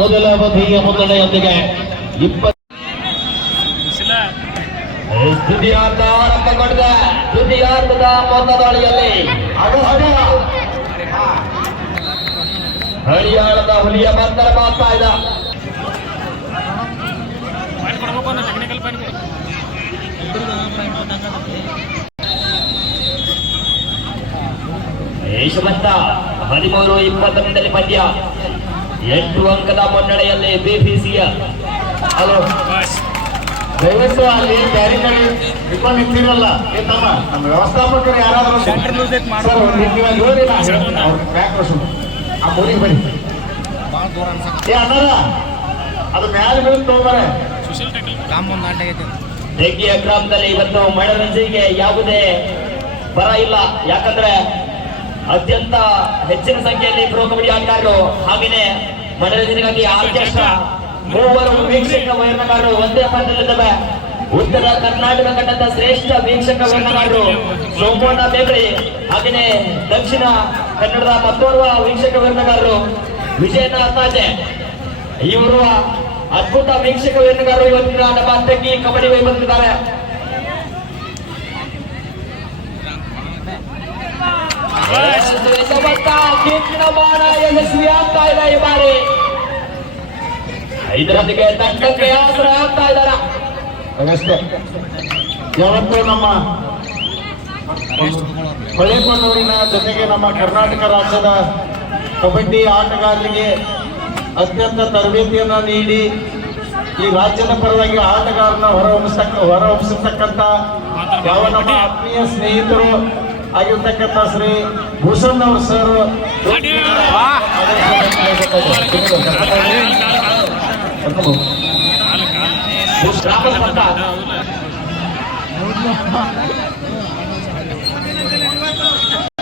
ಮೊದಲ ಅವಧಿಯ ಮುನ್ನಡೆಯೊಂದಿಗೆ 20 ದ್ವಿತೀಯಾರ್ಧ ಆರಂಭಗೊಂಡಿದೆ. ದ್ವಿತೀಯಾರ್ಧದ ಮೊದಲ ದಾಳಿಯಲ್ಲಿ ಹಳಿಯಾಳದ ಹುಲಿಯ ಮಂತರ ಮಾಡ್ತಾ ಇದ್ದ ಯಶವಂತ 13-20 ಪಂದ್ಯ 8 ಅಂಕದ ಮುನ್ನಡೆಯಲ್ಲಿ BPCL. ದಯವಿಟ್ಟು ಅಲ್ಲಿ ಬ್ಯಾರಿ ಕಡೆ ಇಟ್ಕೊಂಡು ನಿಂತಿರಲ್ಲ ತಮ್ಮ ನಮ್ಮ ವ್ಯವಸ್ಥಾಪಕರು ಯಾರಾದರೂ ಸರ್ ಹೇಳಿಲ್ಲ ಅವ್ರ ಬ್ಯಾಕ್ ಆ ಮೂರಿಗೆ ಬನ್ನಿ. ಅನ್ನಾರ ಅದು ಮ್ಯಾಲೆ ಬೀಳ್ ತಗೋಬಾರೆ. ತೆಗ್ಗಿಯ ಗ್ರಾಮದಲ್ಲಿ ಇವತ್ತು ಮನರಂಜನೆಗೆ ಯಾವುದೇ ಬರ ಇಲ್ಲ, ಯಾಕಂದ್ರೆ ಅತ್ಯಂತ ಹೆಚ್ಚಿನ ಸಂಖ್ಯೆಯಲ್ಲಿ ಪ್ರೋ ಕಬಡ್ಡಿ ಆಟಗಾರರು ಹಾಗೇನೆ ಮನರಂಜನೆಗಾಗಿ ಆರ್ಕೆಸ್ಟ್ರಾ 3 ವೀಕ್ಷಕ ವೈರ್ನಗಾರರು ಒಂದೇ ಪಂದ್ಯದಲ್ಲಿದ್ದಾವೆ. ಉತ್ತರ ಕರ್ನಾಟಕ ಖಂಡದ ಶ್ರೇಷ್ಠ ವೀಕ್ಷಕ ವೈರ್ನಗಾರರು ಸೋಮಣ್ಣ ಬೇಕ್ರಿ, ಹಾಗೇನೆ ದಕ್ಷಿಣ ಕನ್ನಡದ ಮತ್ತೋರ್ವ ವೀಕ್ಷಕ ವೈರ್ನಗಾರರು ವಿಜಯನಾಥ್ ತಾಜೆ. ಇವರು ಅದ್ಭುತ ವೀಕ್ಷಕ ವೈರ್ನಗಾರರು ಇವತ್ತಿನ ನಮ್ಮ ತೆಗ್ಗಿ ಕಬಡ್ಡಿ ವೈಭವದಲ್ಲಿದ್ದಾರೆ. ಆಡಿಸುವೆ ಸಮರ್ಥ ಕಿಕ್ನ ಬಾಣ ಯಶಸ್ವಿ ಆಗ್ತಾ ಇದೆ ಈ ಬಾರಿ. ಇದರೊಂದಿಗೆ ತಂಡಕ್ಕೆ ಆಸರೆ ಆಗ್ತಾ ಇದ್ದಾರ. ಅಷ್ಟೇ ಯಾವತ್ತೂ ನಮ್ಮ ಹೊಳೆಕೊಂಡೂರಿನ ಜೊತೆಗೆ ನಮ್ಮ ಕರ್ನಾಟಕ ರಾಜ್ಯದ ಕಬಡ್ಡಿ ಆಟಗಾರರಿಗೆ ಅತ್ಯಂತ ತರಬೇತಿಯನ್ನು ನೀಡಿ ಈ ರಾಜ್ಯದ ಪರವಾಗಿ ಆಟಗಾರನ ಹೊರಹೊಮ್ಮಿಸತಕ್ಕಂಥ ಯಾವ ನಮ್ಮ ಆತ್ಮೀಯ ಸ್ನೇಹಿತರು ಆಗಿರ್ತಕ್ಕಂಥ ಶ್ರೀ ಭೂಷಣ್ ಅವರು ಸರ್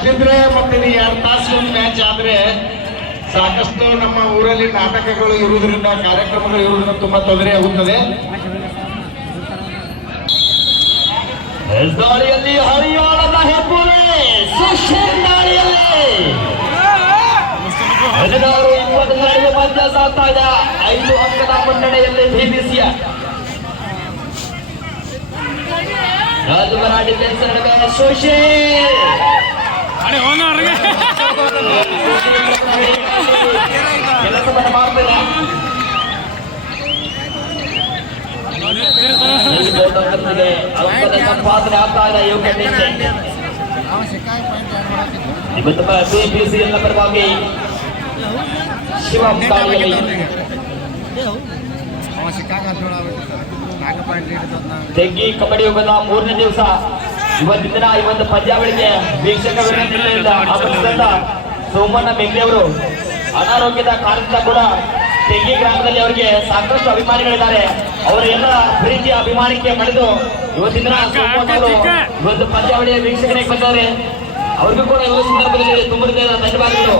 ಇದ್ರೆ ಮತ್ತೆ 2 ತಾಸು ಮ್ಯಾಚ್ ಆದ್ರೆ ಸಾಕಷ್ಟು ನಮ್ಮ ಊರಲ್ಲಿ ನಾಟಕಗಳು ಇರುವುದರಿಂದ ಕಾರ್ಯಕ್ರಮಗಳು ಇರುವುದರಿಂದ ತುಂಬಾ ತೊಂದರೆ ಆಗುತ್ತದೆ. ದಾಳಿಯಲ್ಲಿ ಹರಿಯಾಣದ ಹೆಬ್ಬುಲಿ ಸುಶೀಲ್ ದಾಳಿಯಲ್ಲಿ 16-20 ನಡುವೆ ಮಧ್ಯ ಸಾಗ್ತಾ ಇದೆ. 5 ಅಂಕದ ಮುನ್ನಡೆಯಲ್ಲಿ ಬಿಬಿಸಿಯ ರಾಜಮರ ಡಿಫೆನ್ಸ್ ನಡುವೆ ಸುಶೀಲ್ ಕೆಲಸವನ್ನು ಮಾಡ್ತಿಲ್ಲ. ಅಂಕದ ಸಂಪಾದನೆ ಆಗ್ತಾ ಇದೆ ಯೋಗ್ಯತೆ. ಇವತ್ತು ಬಿಬಿಸಿ ಎಲ್ಲ ಪರವಾಗಿ ಶಿವಂ ದಾಳಿಯಲ್ಲಿ ತೆಗ್ಗಿ ಕಬಡ್ಡಿ ಹೋಗೋದ 3ನೇ ದಿವಸ ಇವತ್ತಿನ ದಿನ ಈ ಒಂದು ಪಂದ್ಯಾವಳಿಗೆ ವೀಕ್ಷಕ ವಿನಂತಿಯಿಂದ ಆಗಮಿಸಿದಂತ ಸೋಮಣ್ಣ ಬೆಂಗ್ಲಿ ಅವರು ಅನಾರೋಗ್ಯದ ಕಾರಣದಿಂದ ಕೂಡ ತೆಗ್ಗಿ ಗ್ರಾಮದಲ್ಲಿ ಅವರಿಗೆ ಸಾಕಷ್ಟು ಅಭಿಮಾನಿಗಳಿದ್ದಾರೆ. ಅವರ ಎಲ್ಲ ಪ್ರೀತಿಯ ಅಭಿಮಾನಕ್ಕೆ ಪಡೆದು ಇವತ್ತಿನ ದಿನ ಸೋಮಣ್ಣ ಅವರು ಇವತ್ತು ಪಂದ್ಯಾವಳಿಯ ವೀಕ್ಷಕರಿಗೆ ಬಂದವರು. ಅವ್ರಿಗೂ ಕೂಡ ಈ ಸಂದರ್ಭದಲ್ಲಿ ತುಂಬ ಧನ್ಯವಾದಗಳು.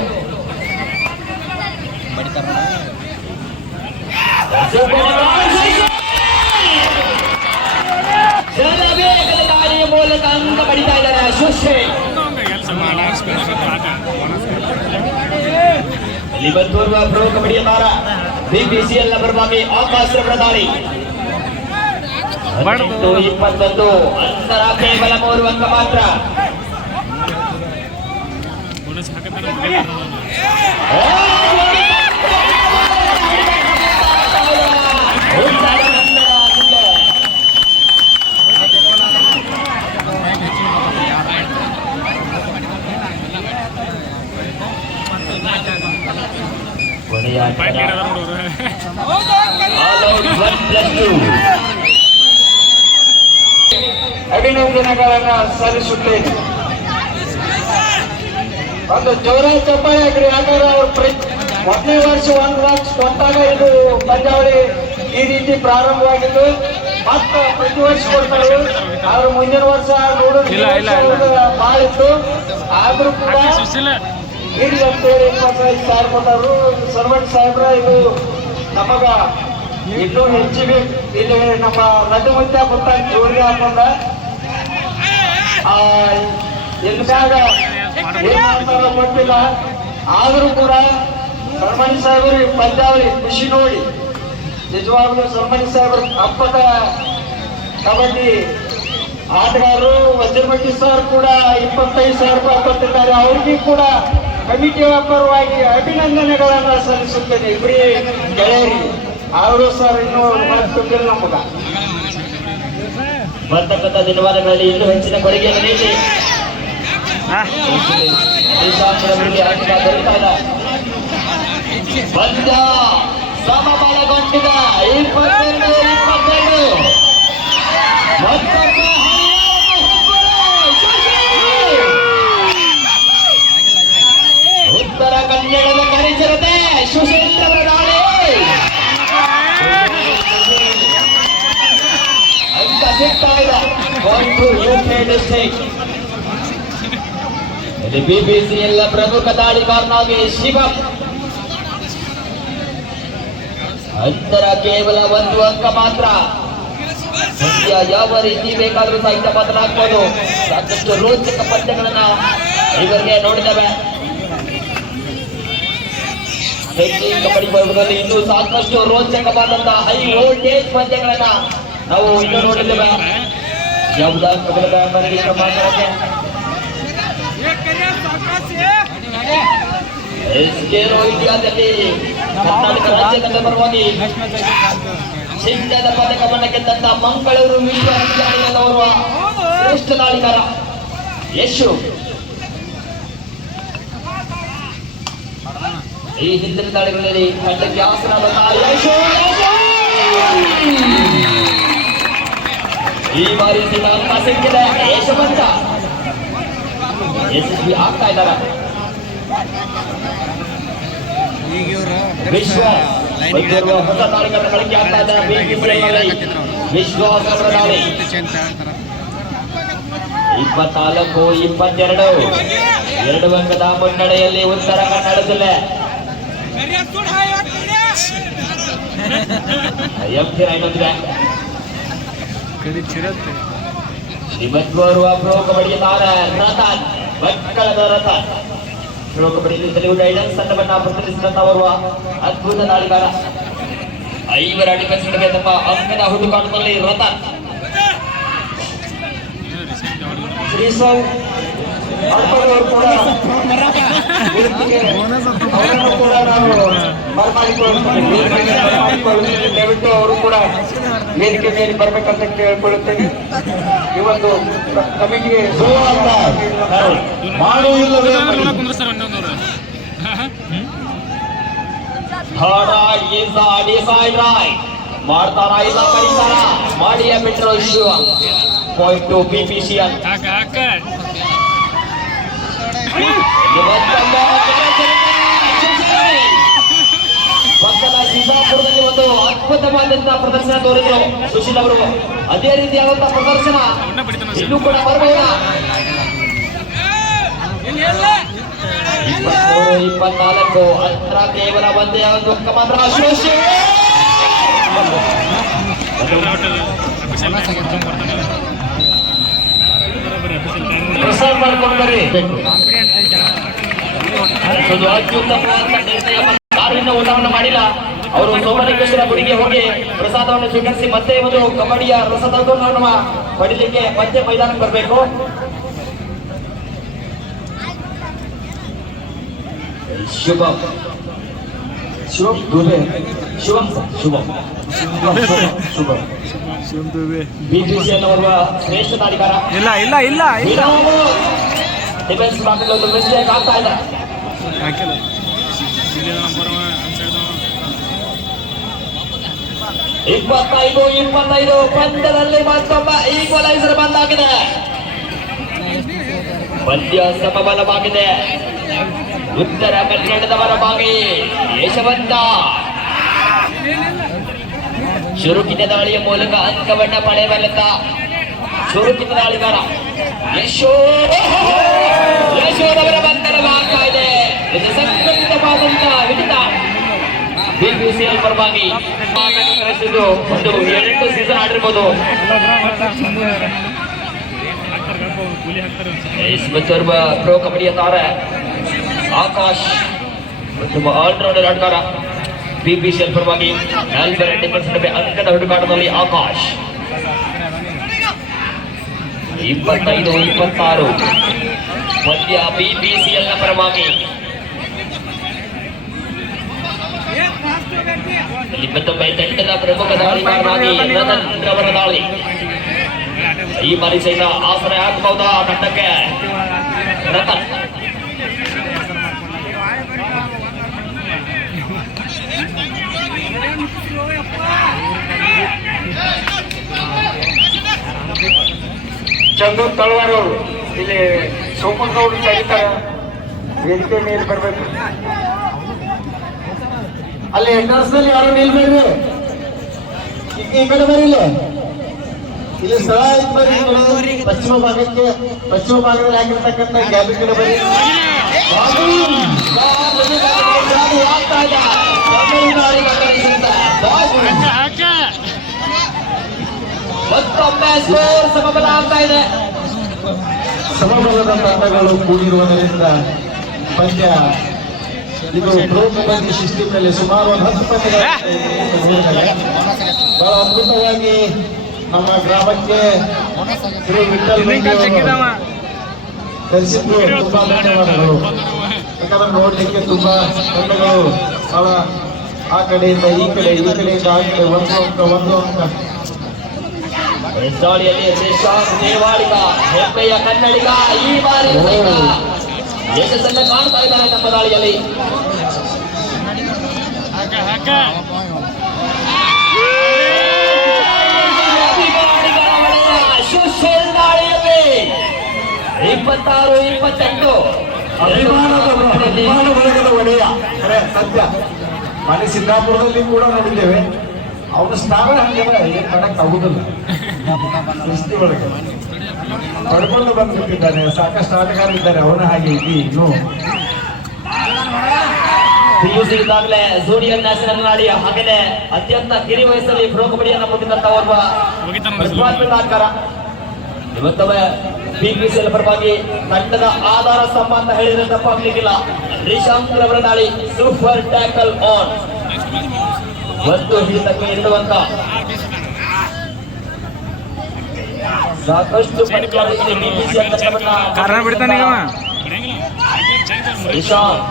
ದಾಳಿಯ ಮೂಲಕ ಅಂಕ ಪಡಿತಾ ಇದ್ದಾರೆ ಸುಶೀಲ್. ಇಲ್ಲಿ ಬಂದೂರುವ ಪ್ರೋ ಕಬಡ್ಡಿಯ ತಾರ ಬಿಬಿಸಿಎಲ್ ಪರವಾಗಿ ಆಕಾಶ ದಾಳಿ 21 ಅಂತರ ಕೇವಲ 3 ಅಂಕ ಮಾತ್ರ. ಅಭಿನಂದನೆಗಳನ್ನ ಸಲ್ಲಿಸುತ್ತೇನೆ. ಒಂದು ಜೋರ ಚಪ್ಪಾಳೆ ಹಾಕ್ರಿ. ಯಾಕಂದ್ರೆ ಅವ್ರು 1ನೇ ವರ್ಷ 1 ಬಾಕ್ಸ್ ಕೊಟ್ಟಾಗ ಇದು ಪಂದ್ಯಾವಳಿ ಈ ರೀತಿ ಪ್ರಾರಂಭವಾಗಿದ್ದು ಮತ್ತೆ ಪ್ರತಿ ವರ್ಷ ಕೊಡ್ತಾರೆ. ಆದ್ರೆ ಮುಂದಿನ ವರ್ಷ ನೋಡೋದು ಭಾಳ ಇತ್ತು. ಆದ್ರೂ ಕೂಡ ಇಲ್ಲಿ ಅಂತೇಳಿ 25,000 ಕೊಟ್ಟರು. ಸರ್ವಂಟ್ ಸಾಹೇಬ್ರ ಇದು ನಮಗ ಇನ್ನೂ ಹೆಚ್ಚಿಗೆ ಇಲ್ಲಿ ನಮ್ಮ ನಡು ಮುದ್ದೆ ಗೊತ್ತ ಜೋರಿಗೆ ಹಾಕೊಂಡ ಎಲ್ದಾಗ ಏನ್ ಮಾಡ್ತಾರೋ ಗೊತ್ತಿಲ್ಲ. ಆದ್ರೂ ಕೂಡ ಸರ್ಮಣಿ ಸಾಹೇಬರು ಈ ಪಂದ್ಯಾವಳಿ ಖುಷಿ ನೋಡಿ ನಿಜವಾಗ್ಲೂ ಸರ್ಮಣಿ ಸಾಹೇಬರು ಹಬ್ಬದ ಕಬಡ್ಡಿ ಆಟಗಾರರು ವಜ್ರಮಟ್ಟಿ ಸರ್ ಕೂಡ 25,000 ರೂಪಾಯಿ ಕೊಟ್ಟಿದ್ದಾರೆ. ಅವ್ರಿಗೂ ಕೂಡ ಕಮಿಟಿಯ ಪರವಾಗಿ ಅಭಿನಂದನೆಗಳನ್ನ ಸಲ್ಲಿಸುತ್ತೇನೆ. ಇಬ್ಬರಿ ಗೆಳೆಯರಿ ಅವರು ಸರ್ ಇನ್ನೂ ತುಂಬಿಲ್ಲ ನಮಗ ಬರ್ತಕ್ಕಂಥ ದಿನಮಾನಗಳಲ್ಲಿ ಇನ್ನೂ ಹೆಚ್ಚಿನ ಕೊಡುಗೆಯನ್ನು ನೀಡಿ ದೇಶಾಂತರವರಿಗೆ ಆಟಗಾರ ದೊರೀತಾ ಇಲ್ಲ. ಪಂದ್ಯ ಸಮಬಲಗೊಂಡಿದೆ 22-22. ಉತ್ತರ ಕನ್ನಡದ ಪರಿಸರತೆ ಸುಶೀಲ್ ಅವರ ದಾಳಿ ಅಂಕ ಸಿಗ್ತಾ ಇದೆ. ಇಲ್ಲಿ ಬಿಬಿಸಿ ಎಲ್ಲ ಪ್ರಮುಖ ದಾಳಿಗಾರನಾಗಿ ಶಿವಂ. ಅಂತರ ಕೇವಲ 1 ಅಂಕ ಮಾತ್ರ. ಸದ್ಯ ಯಾವ ರೀತಿ ಬೇಕಾದರೂ ಸಹಿತ ಬದಲಾಗಬಹುದು. ಸಾಕಷ್ಟು ರೋಚಕ ಪಂದ್ಯಗಳನ್ನ ಇವರಿಗೆ ನೋಡಿದ್ದೇವೆ. ಕಬಡ್ಡಿ ವರ್ಗದಲ್ಲಿ ಇನ್ನೂ ಸಾಕಷ್ಟು ರೋಚಕವಾದಂತಹ ಹೈ ವೋಲ್ಟೇಜ್ ಪಂದ್ಯಗಳನ್ನ ನಾವು ಇನ್ನೂ ನೋಡಿದ್ದೇವೆ. ಯಾವುದಾದ್ರೂ ಮಾತಾಡಕ್ಕೆ ಖೇಲೋ ಇಂಡಿಯಾದಲ್ಲಿ ಕರ್ನಾಟಕ ರಾಜ್ಯದ ಪರವಾಗಿ ಚಿನ್ನದ ಪದಕವನ್ನು ಗೆದ್ದಂತ ಮಂಗಳೂರು ವಿಶ್ವವಿದ್ಯಾಲಯದವರು ಶ್ರೇಷ್ಠ ದಾಳಿಗಾರ ಯಶು. ಈ ಹಿಂದಿನ ದಾಳಿಗಳಲ್ಲಿ ತಂಡಕ್ಕೆ ಆಸನವಾದ ಯಶು. ಈ ಬಾರಿ ಅಂಕ ಸಿಕ್ಕಿದೆ ಯಶವಂತ ಯಶಸ್ವಿ ಆಗ್ತಾ ಇದ್ದಾರೆ. ವಿಶ್ವಾಸ್ ಹೊಸ ದಾಳಿಗಾರ ಬಳಕೆ ಆಗ್ತಾ ಇದ್ದಾರೆ. ವಿಶ್ವಾಸ್ ಅವರ ದಾಳಿ 24-22 2 ಅಂಕದ ಮುನ್ನಡೆಯಲ್ಲಿ ಉತ್ತರ ಕನ್ನಡ ಜಿಲ್ಲೆ. ಶ್ರೀಮಂತವರು ಪ್ರೋ ಕಬಡ್ಡಿ ತಾರ ರತನ್ ಮಕ್ಕಳದ ರತನ್ ಪ್ರೋ ಕಬಡ್ಡಿಯಲ್ಲಿ ಗೈಡೆನ್ಸ್ ತಂಡವನ್ನ ಪ್ರತಿನಿಧಿಸಿದಂತವರು ಅದ್ಭುತ ದಾಳಿಗಾರ. 5 ಡಿಫೆನ್ಸ್ ತಮ್ಮ ಅಂಕದ ಹುಡುಕಾಟದಲ್ಲಿ ರತನ್. ಶ್ರೀಸವ್ ಅವರು ಕೂಡ ಅವರನ್ನು ಕೂಡ ನಾವು ದಯವಿಟ್ಟು ಅವರು ಕೂಡ ವೇದಿಕೆ ಮೇಲೆ ಬರ್ಬೇಕಂತ ಕೇಳ್ಕೊಳ್ಳುತ್ತೇನೆ. ಈ ಒಂದು ಕಮಿಟಿಗೆ ಮಾಡ್ತಾರ ಇಲ್ಲ ಕರೀತಾರ ಮಾಡಿಯೇ ಬಿಟ್ಟರು. Shiva point to BPCL. ಪಕ್ಕದ ಸಿದ್ದಾಪುರದಲ್ಲಿ ಒಂದು ಅದ್ಭುತವಾದಂತಹ ಪ್ರದರ್ಶನ ತೋರಿದ್ರು ಸುಶೀಲ್ ಅವರು. ಅದೇ ರೀತಿಯಾದಂತಹ ಪ್ರದರ್ಶನ ಇನ್ನೂ ಕೂಡ ಬರಬಹುದ. 23-24 ಅಂತರ ಕೇವಲ ಒಂದೇ ಒಂದು ಅಂಕ ಮಾತ್ರ. ಪ್ರಸಾರ ಮಾಡಿಕೊಂಡರೆ ಅತ್ಯುತ್ತಮವಾದ ನಿರ್ಣಯ. ಯಾರಿಂದ ಊಟವನ್ನು ಮಾಡಿಲ್ಲ ಅವರು ಸೋಮಲಿಂಗೇಶ್ವರ ಗುಡಿಗೆ ಹೋಗಿ ಪ್ರಸಾದವನ್ನು ಸ್ವೀಕರಿಸಿ ಮತ್ತೆ ಒಂದು ಕಬಡ್ಡಿಯ ರಸದೌತಣವನ್ನು ಪಡಿಲಿಕ್ಕೆ ಮತ್ತೆ ಮೈದಾನಕ್ಕೆ ಬರಬೇಕು. ಶುಭಂ ಶಿವಂ ದುಬೆ ಶಿವಂ ಶುಭಂ ಶುಭಂ BPCL ಅವರ ಶ್ರೇಷ್ಠ ದಾಳಿಗಾರ. ಡಿಫೆನ್ಸ್ ಭಾಗದಲ್ಲಿ ಒಂದು ಮಿಸ್ಟೇಕ್ ಆಗ್ತಾ ಇದೆ. 25-25 ಪಂದ್ಯದಲ್ಲಿ ಮತ್ತೊಮ್ಮೆ ಈಕ್ವಲೈಸರ್ ಬಂದಾಗಿದೆ. ಪಂದ್ಯ ಸಮಬಲವಾಗಿದೆ. ಉತ್ತರ ಕನ್ನಡದವರ ಭಾಗಿ ಯಶವಂತ ಚುರುಕಿನ ದಾಳಿಯ ಮೂಲಕ ಅಂಕವನ್ನ ಪಡೆಯಬಲ್ಲಂತ ಚುರುಕಿನ ದಾಳಿಗಾರ ಯಶೋದವರ ಬಂಧನವಾಗ್ತಾ ಇದೆ. ಇದು ಸಂಘಟಿತವಾದಂತಹ ಹಿಡಿತ. BPCL ಪರವಾಗಿ ಒಂದು 8 ಸೀಸನ್ ಆಡಿರ್ಬೋದು. ಪ್ರೋ ಕಬಡ್ಡಿಯ ತಾರೆ ಆಕಾಶ್ ತುಂಬ ಆಲ್ರೌಂಡರ್ ಆಟಗಾರ. BPCL ಪರವಾಗಿ 4 ಡಿಫೆನ್ಸ್ ಅಂಕದ ಹುಡುಕಾಟದಲ್ಲಿ ಆಕಾಶ್. 25-26 ಪಂದ್ಯ BPCL ನ ಪರವಾಗಿ. ಇಲ್ಲಿ ಮತ್ತೊಮ್ಮೆ ತಂಡದ ಪ್ರಮುಖ ದಾಳಿಗಾರರಾಗಿ ರತನ್ ರವರ ದಾಳಿ. ಈ ಬಾರಿ ಸಹಿತ ಆಸರೆ ಆಗಬಹುದಾ ತಂಡಕ್ಕೆ ರತನ್. ಚಂದು ತಳವಾರು ಇಲ್ಲಿ ಸೋಮನಗೌಡರು ಕರೀತಾರೆ, ವೇದಿಕೆ ಮೇಲೆ ಬರಬೇಕು. ಅಲ್ಲಿ ಎಂಟ್ರೆನ್ಸ್ ನಲ್ಲಿ ಯಾರು ನಿಲ್ಬೇಡ್ರಿ, ಈ ಕಡೆ ಬರೀಲಿ. ಇಲ್ಲಿ ಸ್ಥಳ ಆಯ್ತು ಬರೀ. ಪಶ್ಚಿಮ ಭಾಗಕ್ಕೆ, ಪಶ್ಚಿಮ ಭಾಗದಲ್ಲಿ ಆಗಿರ್ತಕ್ಕಂಥ ಗ್ಯಾಬಿ ಕಡೆ ಬರೀ. ಸಮಬಲ ಆಗ್ತಾ ಇದೆ. ಸಮಬಲದ ತಂಡಗಳು ಕೂಡಿರುವುದರಿಂದ ಪಂದ್ಯ ಇದು ಪ್ರೋ ಕಬಡ್ಡಿ ಸಿಸ್ಟಮ್ನಲ್ಲಿ ಸುಮಾರು 10 ಪಂದ್ಯಗಳ ಬಹಳ ಅದ್ಭುತವಾಗಿ ನಮ್ಮ ಗ್ರಾಮಕ್ಕೆ ಶ್ರೀ ವಿಠಲ್ ಕಲಿಸಿದ್ದು ತುಂಬಾ ಧನ್ಯವಾದಗಳು. ಯಾಕಂದ್ರೆ ನೋಡ್ಲಿಕ್ಕೆ ತುಂಬಾ ತಂಡಗಳು ಬಹಳ ಆ ಕಡೆಯಿಂದ ಈ ಕಡೆಯಿಂದ ಆ ಕಡೆ ಒಂದು ಅಂಕ ದಾಳಿಯಲ್ಲಿ ಶ್ರೀಶಾಂತ್ ದೇವಾಡಿಗ ಹೆಮ್ಮೆಯ ಕನ್ನಡಿಗ ಈ ಬಾರಿ ಯಶಸ್ಸನ್ನು ಕಾಣ್ತಾ ಇದ್ದಾರೆ ನಮ್ಮ ದಾಳಿಯಲ್ಲಿ. ಸುಶೀಲ್ ದಾಳಿಯಲ್ಲಿ 26-28 ಅಭಿಮಾನ ಬಳಗದ ಒಡೆಯ ಖರೆ ಸತ್ಯ. ಮನೆ ಸಿದ್ದಾಪುರದಲ್ಲಿ ಕೂಡ ನೋಡಿದ್ದೇವೆ. ಅವನ ಸ್ಥಾನ ಹಂಗೆಲ್ಲ ಏನ್ ಮಾಡಕ್ ಆಗುದಿಲ್ಲ. ಕುಸ್ತಿ ಒಳಗೆ ಪಡ್ಕೊಂಡು ಬಂದ್ಬಿಟ್ಟಿದ್ದಾನೆ. ಸಾಕಷ್ಟು ಆಟಗಾರರಿದ್ದಾರೆ ಅವನ ಹಾಗೆ ಇನ್ನು PUC ಇದ್ದಾಗಲೇ ಜೂನಿಯರ್ ನ್ಯಾಷನಲ್ ನಾಡಿ ಹಾಗೇನೆ ಅತ್ಯಂತ ಕಿರಿ ವಯಸ್ಸಲ್ಲಿ ಪ್ರೋ ಕಬಡ್ಡಿಯನ್ನು ಮುಟ್ಟಿದಂತ ಓರ್ವ ಪ್ರತಿಭಾನ್ವಿತ ಆಟಗಾರ. ಇವತ್ತವೇ PPCL ಪರವಾಗಿ ತಂಡದ ಆಧಾರ ಸ್ತಂಭ ಅಂತ ಹೇಳಿದ್ರೆ ತಪ್ಪಾಗ್ಲಿಕ್ಕಿಲ್ಲ. ಶ್ರೀಶಾಂತ್ ರವರ ದಾಳಿ ಸೂಪರ್ ಟ್ಯಾಕಲ್ ಆನ್ ಒಂದು ಹಿಡಿತಕ್ಕೆ ಇಡುವಂತ ಸಾಕಷ್ಟು ಕಾರಣ ಬಿಡ್ತಾನೆ ಈಗ ಶ್ರೀಶಾಂತ್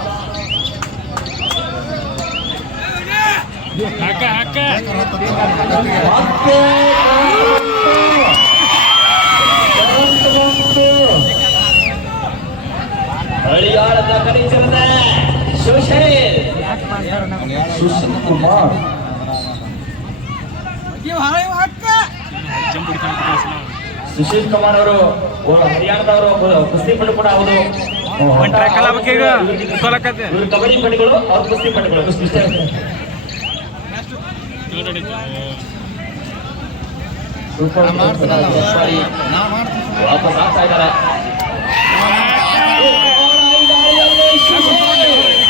ಹಳಿಯಾಳದ ಕಡಿಸಿರದ ಸುಶೀಲ್ ಕುಮಾರ್ ಸುಶೀಲ್ ಕುಮಾರ್ ಅವರು ಹರಿಯಾಣದವರು ಕುಸ್ತಿಪಟು ಕೂಡ ಹೌದು. ಇವರು ಕಬಡ್ಡಿ ಪಟುಗಳು, ಅವ್ರು ಕುಸ್ತಿಪಟುಗಳು. ವಾಪಸ್ ಆಗ್ತಾ ಇದ್ದಾರೆ.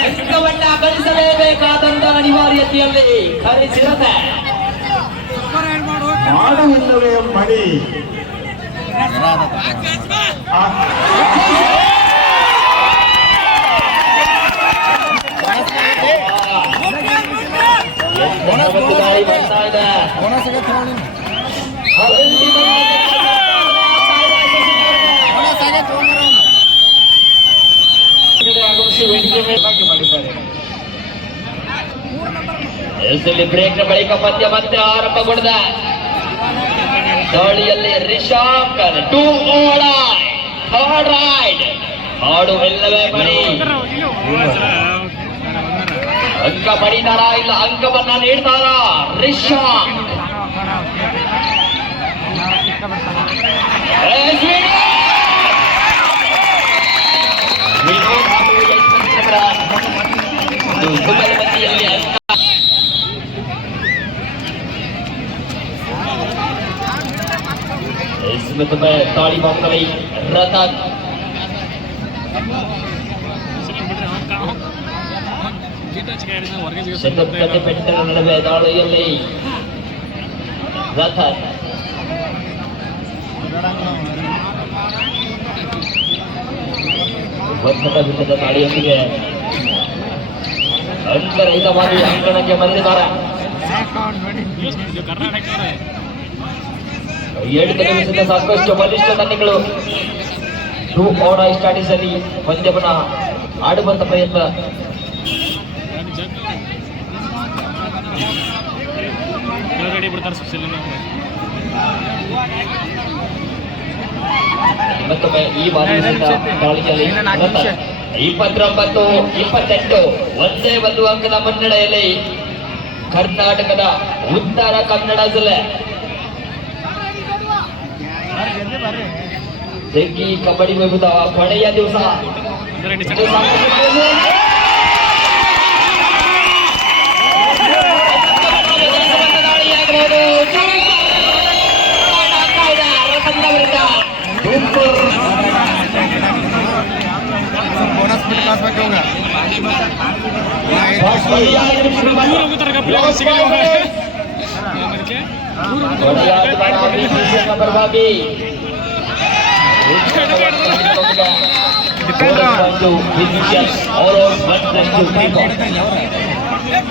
ಅಂಕವನ್ನ ಗಳಿಸಲೇಬೇಕಾದಂತ ಅನಿವಾರ್ಯತೆಯಲ್ಲಿ ಕರೆಸಿರತ್ತೆ. ಮಾಡುವಿಲ್ಲವೇ ಮಡಿ ದಾಳಿ ಬರ್ತಾ ಇದೆ. ಮಾಡಿದ್ದಾರೆ ಬ್ರೇಕ್ ಬಳಿಕ ಪಂದ್ಯ ಮತ್ತೆ ಆರಂಭಗೊಂಡ ದಾಳಿಯಲ್ಲಿ ರಿಷಾಂಕ್ 2 ಥರ್ಡ್ ರೈಡ್ ಹಾಡು ಇಲ್ಲವೇ ಮಣಿ ಅಂಕ ಪಡಿತಾರ ಇಲ್ಲ ಅಂಕವನ್ನ ನೀಡ್ತಾರ ರಿಷಾಂಕ್. ಗುಮ್ಮಲಮತಿಯಲ್ಲಿ ಅಂಕ ತಾಳಿ ಬಾಕ್ಸಲ್ಲಿ ರತನ್ ಶತಕತೆ ಪೆಟ್ಟರ ನಡುವೆ ದಾಳಿಯಲ್ಲಿ ರತನ್ ಒತ್ತಡ ಬಿಟ್ಟದ ದಾಳಿಯೊಂದಿಗೆ ಅಂಕರಹಿತವಾಗಿ ಅಂಕಣಕ್ಕೆ ಬಂದಿದ್ದಾರೆ. 7 ನಿಮಿಷದ ಸಾಕಷ್ಟು ಬಲಿಷ್ಠ ತಂಡಗಳು 2 ಸ್ಟಾಟೀಸ್ ಅಲ್ಲಿ ಪಂದ್ಯವನ್ನು ಆಡುವಂತ ಪ್ರಯತ್ನ. ಮತ್ತೊಮ್ಮೆ ಈ ಬಾರಿ ದಾಳಿಯಲ್ಲಿ 29-28 ಒಂದೇ ಒಂದು ಅಂಕದ ಮುನ್ನಡೆಯಲ್ಲಿ ಕರ್ನಾಟಕದ ಉತ್ತರ ಕನ್ನಡ ಜಿಲ್ಲೆ ಜಗ್ಗಿ ಕಬಡ್ಡಿ ವಿಭಾಗದ ಕೊನೆಯ ದಿವಸ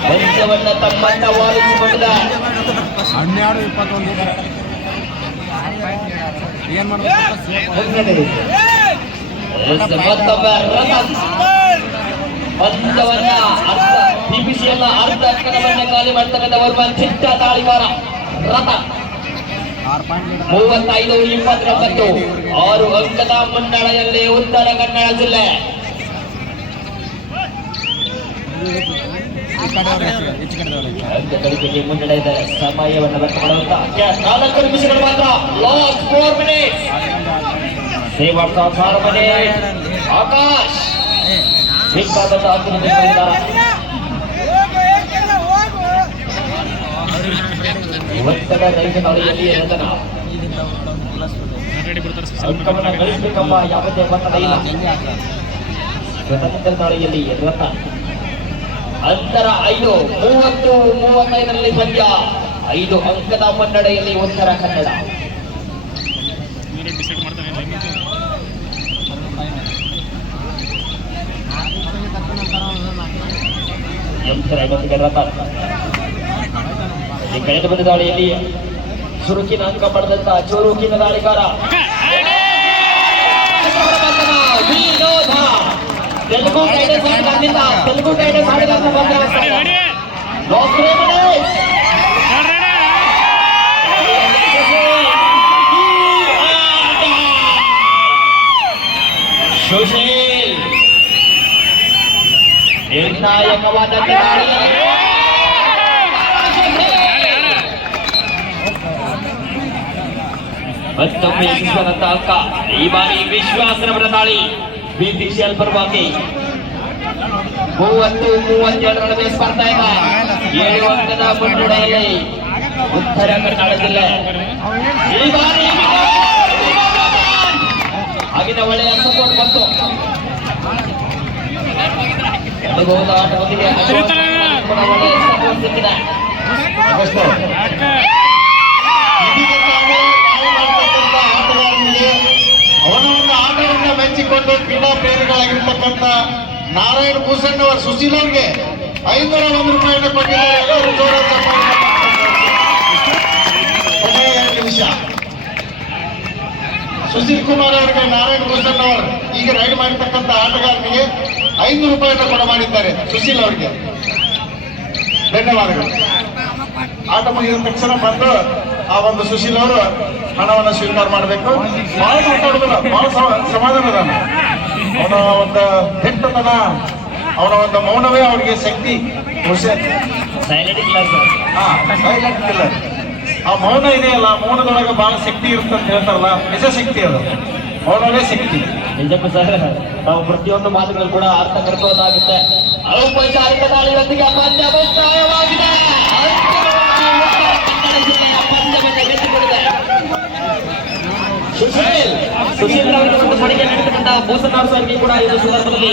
ಪಂದ್ಯವನ್ನ ತಮ್ಮನ್ನ ವಾಲಿಸಿಕೊಂಡ 12-21 ಏನ್ ಮಾಡ್ಬೇಕು ಮತ್ತೊಮ್ಮೆ ಪಂದ್ಯವನ್ನ ಟಿಪಿಸಿಯನ್ನ ಅರ್ಧ ಅಂಕದವನ್ನ ಖಾಲಿ ಮಾಡ್ತಕ್ಕಂಥ ಒಬ್ಬ ಚಿತ್ತ ತಾಳಿಗಾರ ರಥ 35-29 6 ಅಂಕದ ಮುನ್ನಡೆಯಲ್ಲಿ ಉತ್ತರ ಕನ್ನಡ ಜಿಲ್ಲೆ. ಗಳಿಕೆಗೆ ಮುನ್ನಡೆ ಇದೆ. ಸಮಯವನ್ನು ವ್ಯಕ್ತ ಮಾಡುವಂತ 4 ನಿಮಿಷಗಳು ಮಾತ್ರ. Last 4 minutes. ಸೇವಾರ್ಥ 6 ಮಿನಿಟ್. ಆಕಾಶ್ ಬೇಕಾದಂತ ಇವತ್ತದ ರೈತ ದಾಳಿಯಲ್ಲಿ ರತನ ಅಂಕವನ್ನು ಗಳಿಸಬೇಕೆಂಬ ಯಾವುದೇ ಒತ್ತಡ ಇಲ್ಲ. ಸ್ವತಂತ್ರ ದಾಳಿಯಲ್ಲಿ ರಥ ಅಂತರ 5-30-35 ಪಂದ್ಯ 5 ಅಂಕದ ಮುನ್ನಡೆಯಲ್ಲಿ ಉತ್ತರ ಕನ್ನಡ. ಕಳೆದ ಬಂದ ದಾಳಿಯಲ್ಲಿ ಚುರುಕಿನ ಅಂಕ ಪಡೆದಂತ ಚುರುಕಿನ ದಾಳಿಗಾರ ವಿನೋದ. ತೆಲುಗು ಟೈಟಲ್ಸ್ ಆಟಗಾರನಿಂದ ತೆಲುಗು ಟೈಟಲ್ಸ್ ಆಟಗಾರನ ಬಂದ ಸುಶೀಲ್ ನಿರ್ಣಾಯಕವಾದ ಮತ್ತೊಮ್ಮೆ ಯಶಸ್ವರಂತ ಅಂಕ. ಈ ಬಾರಿ ವಿಶ್ವಾಸರವರ ದಾಳಿ ಬಿಪಿಸಿಎಲ್ ಪರವಾಗಿ 30-32 ನಡುವೆ ಸ್ಪರ್ಧೆ ಇದೆ. 7 ಅಂಕದ ಮುನ್ನಡೆಯಲ್ಲಿ ಉತ್ತರ ಕನ್ನಡ ಜಿಲ್ಲೆ. ಈ ಬಾರಿ ಆಗಿನ ಒಳ್ಳೆಯ ಸಪೋರ್ಟ್ ಬಂತು. ಅನುಭವದ ಆಟದೊಂದಿಗೆ ಒಳ್ಳೆಯ ಸಪೋರ್ಟ್ ಸಿಕ್ಕಿದೆ. ಅವನವನ್ನ ಆಟವನ್ನ ಮೆಚ್ಚಿಕೊಂಡು ಕ್ರೀಡಾ ಪ್ರೇಮಿಗಳಾಗಿರ್ತಕ್ಕಂಥ ನಾರಾಯಣ ಭೂಷಣ್ ಅವರ ಸುಶೀಲ್ ಅವ್ರಿಗೆ 501 ರೂಪಾಯಿಯನ್ನು ಕೊಟ್ಟಿದ್ದಾರೆ. ಎಲ್ಲರೂ ಜೋರ ಕೊನೆಯ 2 ನಿಮಿಷ. ಸುಶೀಲ್ ಕುಮಾರ್ ಅವರಿಗೆ ನಾರಾಯಣ ಭೂಷಣ್ ಅವರು ಈಗ ರೈಡ್ ಮಾಡಿರ್ತಕ್ಕಂಥ ಆಟಗಾರನಿಗೆ 500 ರೂಪಾಯಿಯನ್ನು ಕೊಡ ಮಾಡಿದ್ದಾರೆ. ಸುಶೀಲ್ ಅವರಿಗೆ ಧನ್ಯವಾದಗಳು. ಆಟ ಮುಗಿದ ತಕ್ಷಣ ಬಂದು ಆ ಒಂದು ಸುಶೀಲ್ ಅವರು ಹಣವನ್ನು ಸ್ವೀಕಾರ ಮಾಡಬೇಕು. ಬಹಳ ಮಾತಾಡುದಿಲ್ಲ, ಬಹಳ ಸಮಾಧಾನ ಅದಾನ. ಅವನ ಒಂದು ಹೆಟ್ಟತನ, ಅವನ ಒಂದು ಮೌನವೇ ಅವನಿಗೆ ಶಕ್ತಿ. Silent killer. Silent killer. ಆ ಮೌನ ಇದೆಯಲ್ಲ, ಆ ಮೌನದೊಳಗೆ ಬಹಳ ಶಕ್ತಿ ಇರುತ್ತೆ ಅಂತ ಹೇಳ್ತಾರಲ್ಲ, ನಿಜ ಶಕ್ತಿ ಅದು. ಮೌನವೇ ಶಕ್ತಿ. ನಿಜಕ್ಕೂ ಸರ್, ನಾವು ಪ್ರತಿಯೊಂದು ಮಾತುಗಳು ಕೂಡ ಅರ್ಥ ಕರ್ಕೋದಾಗುತ್ತೆ. ಔಪಚಾರಿಕ ದಾಳಿಯೊಂದಿಗೆ ಪಂದ್ಯ ಮುಕ್ತಾಯವಾಗಿದೆ. ಸುಶೀಲ್ ಅವರಿಗೆ ಒಂದು ಕೊಡುಗೆ ನೀಡಿರ್ತಕ್ಕಂಥ ಭೂಷಣ್ ಅವರಿಗೆ ಕೂಡ ಇದು ಸಂದರ್ಭದಲ್ಲಿ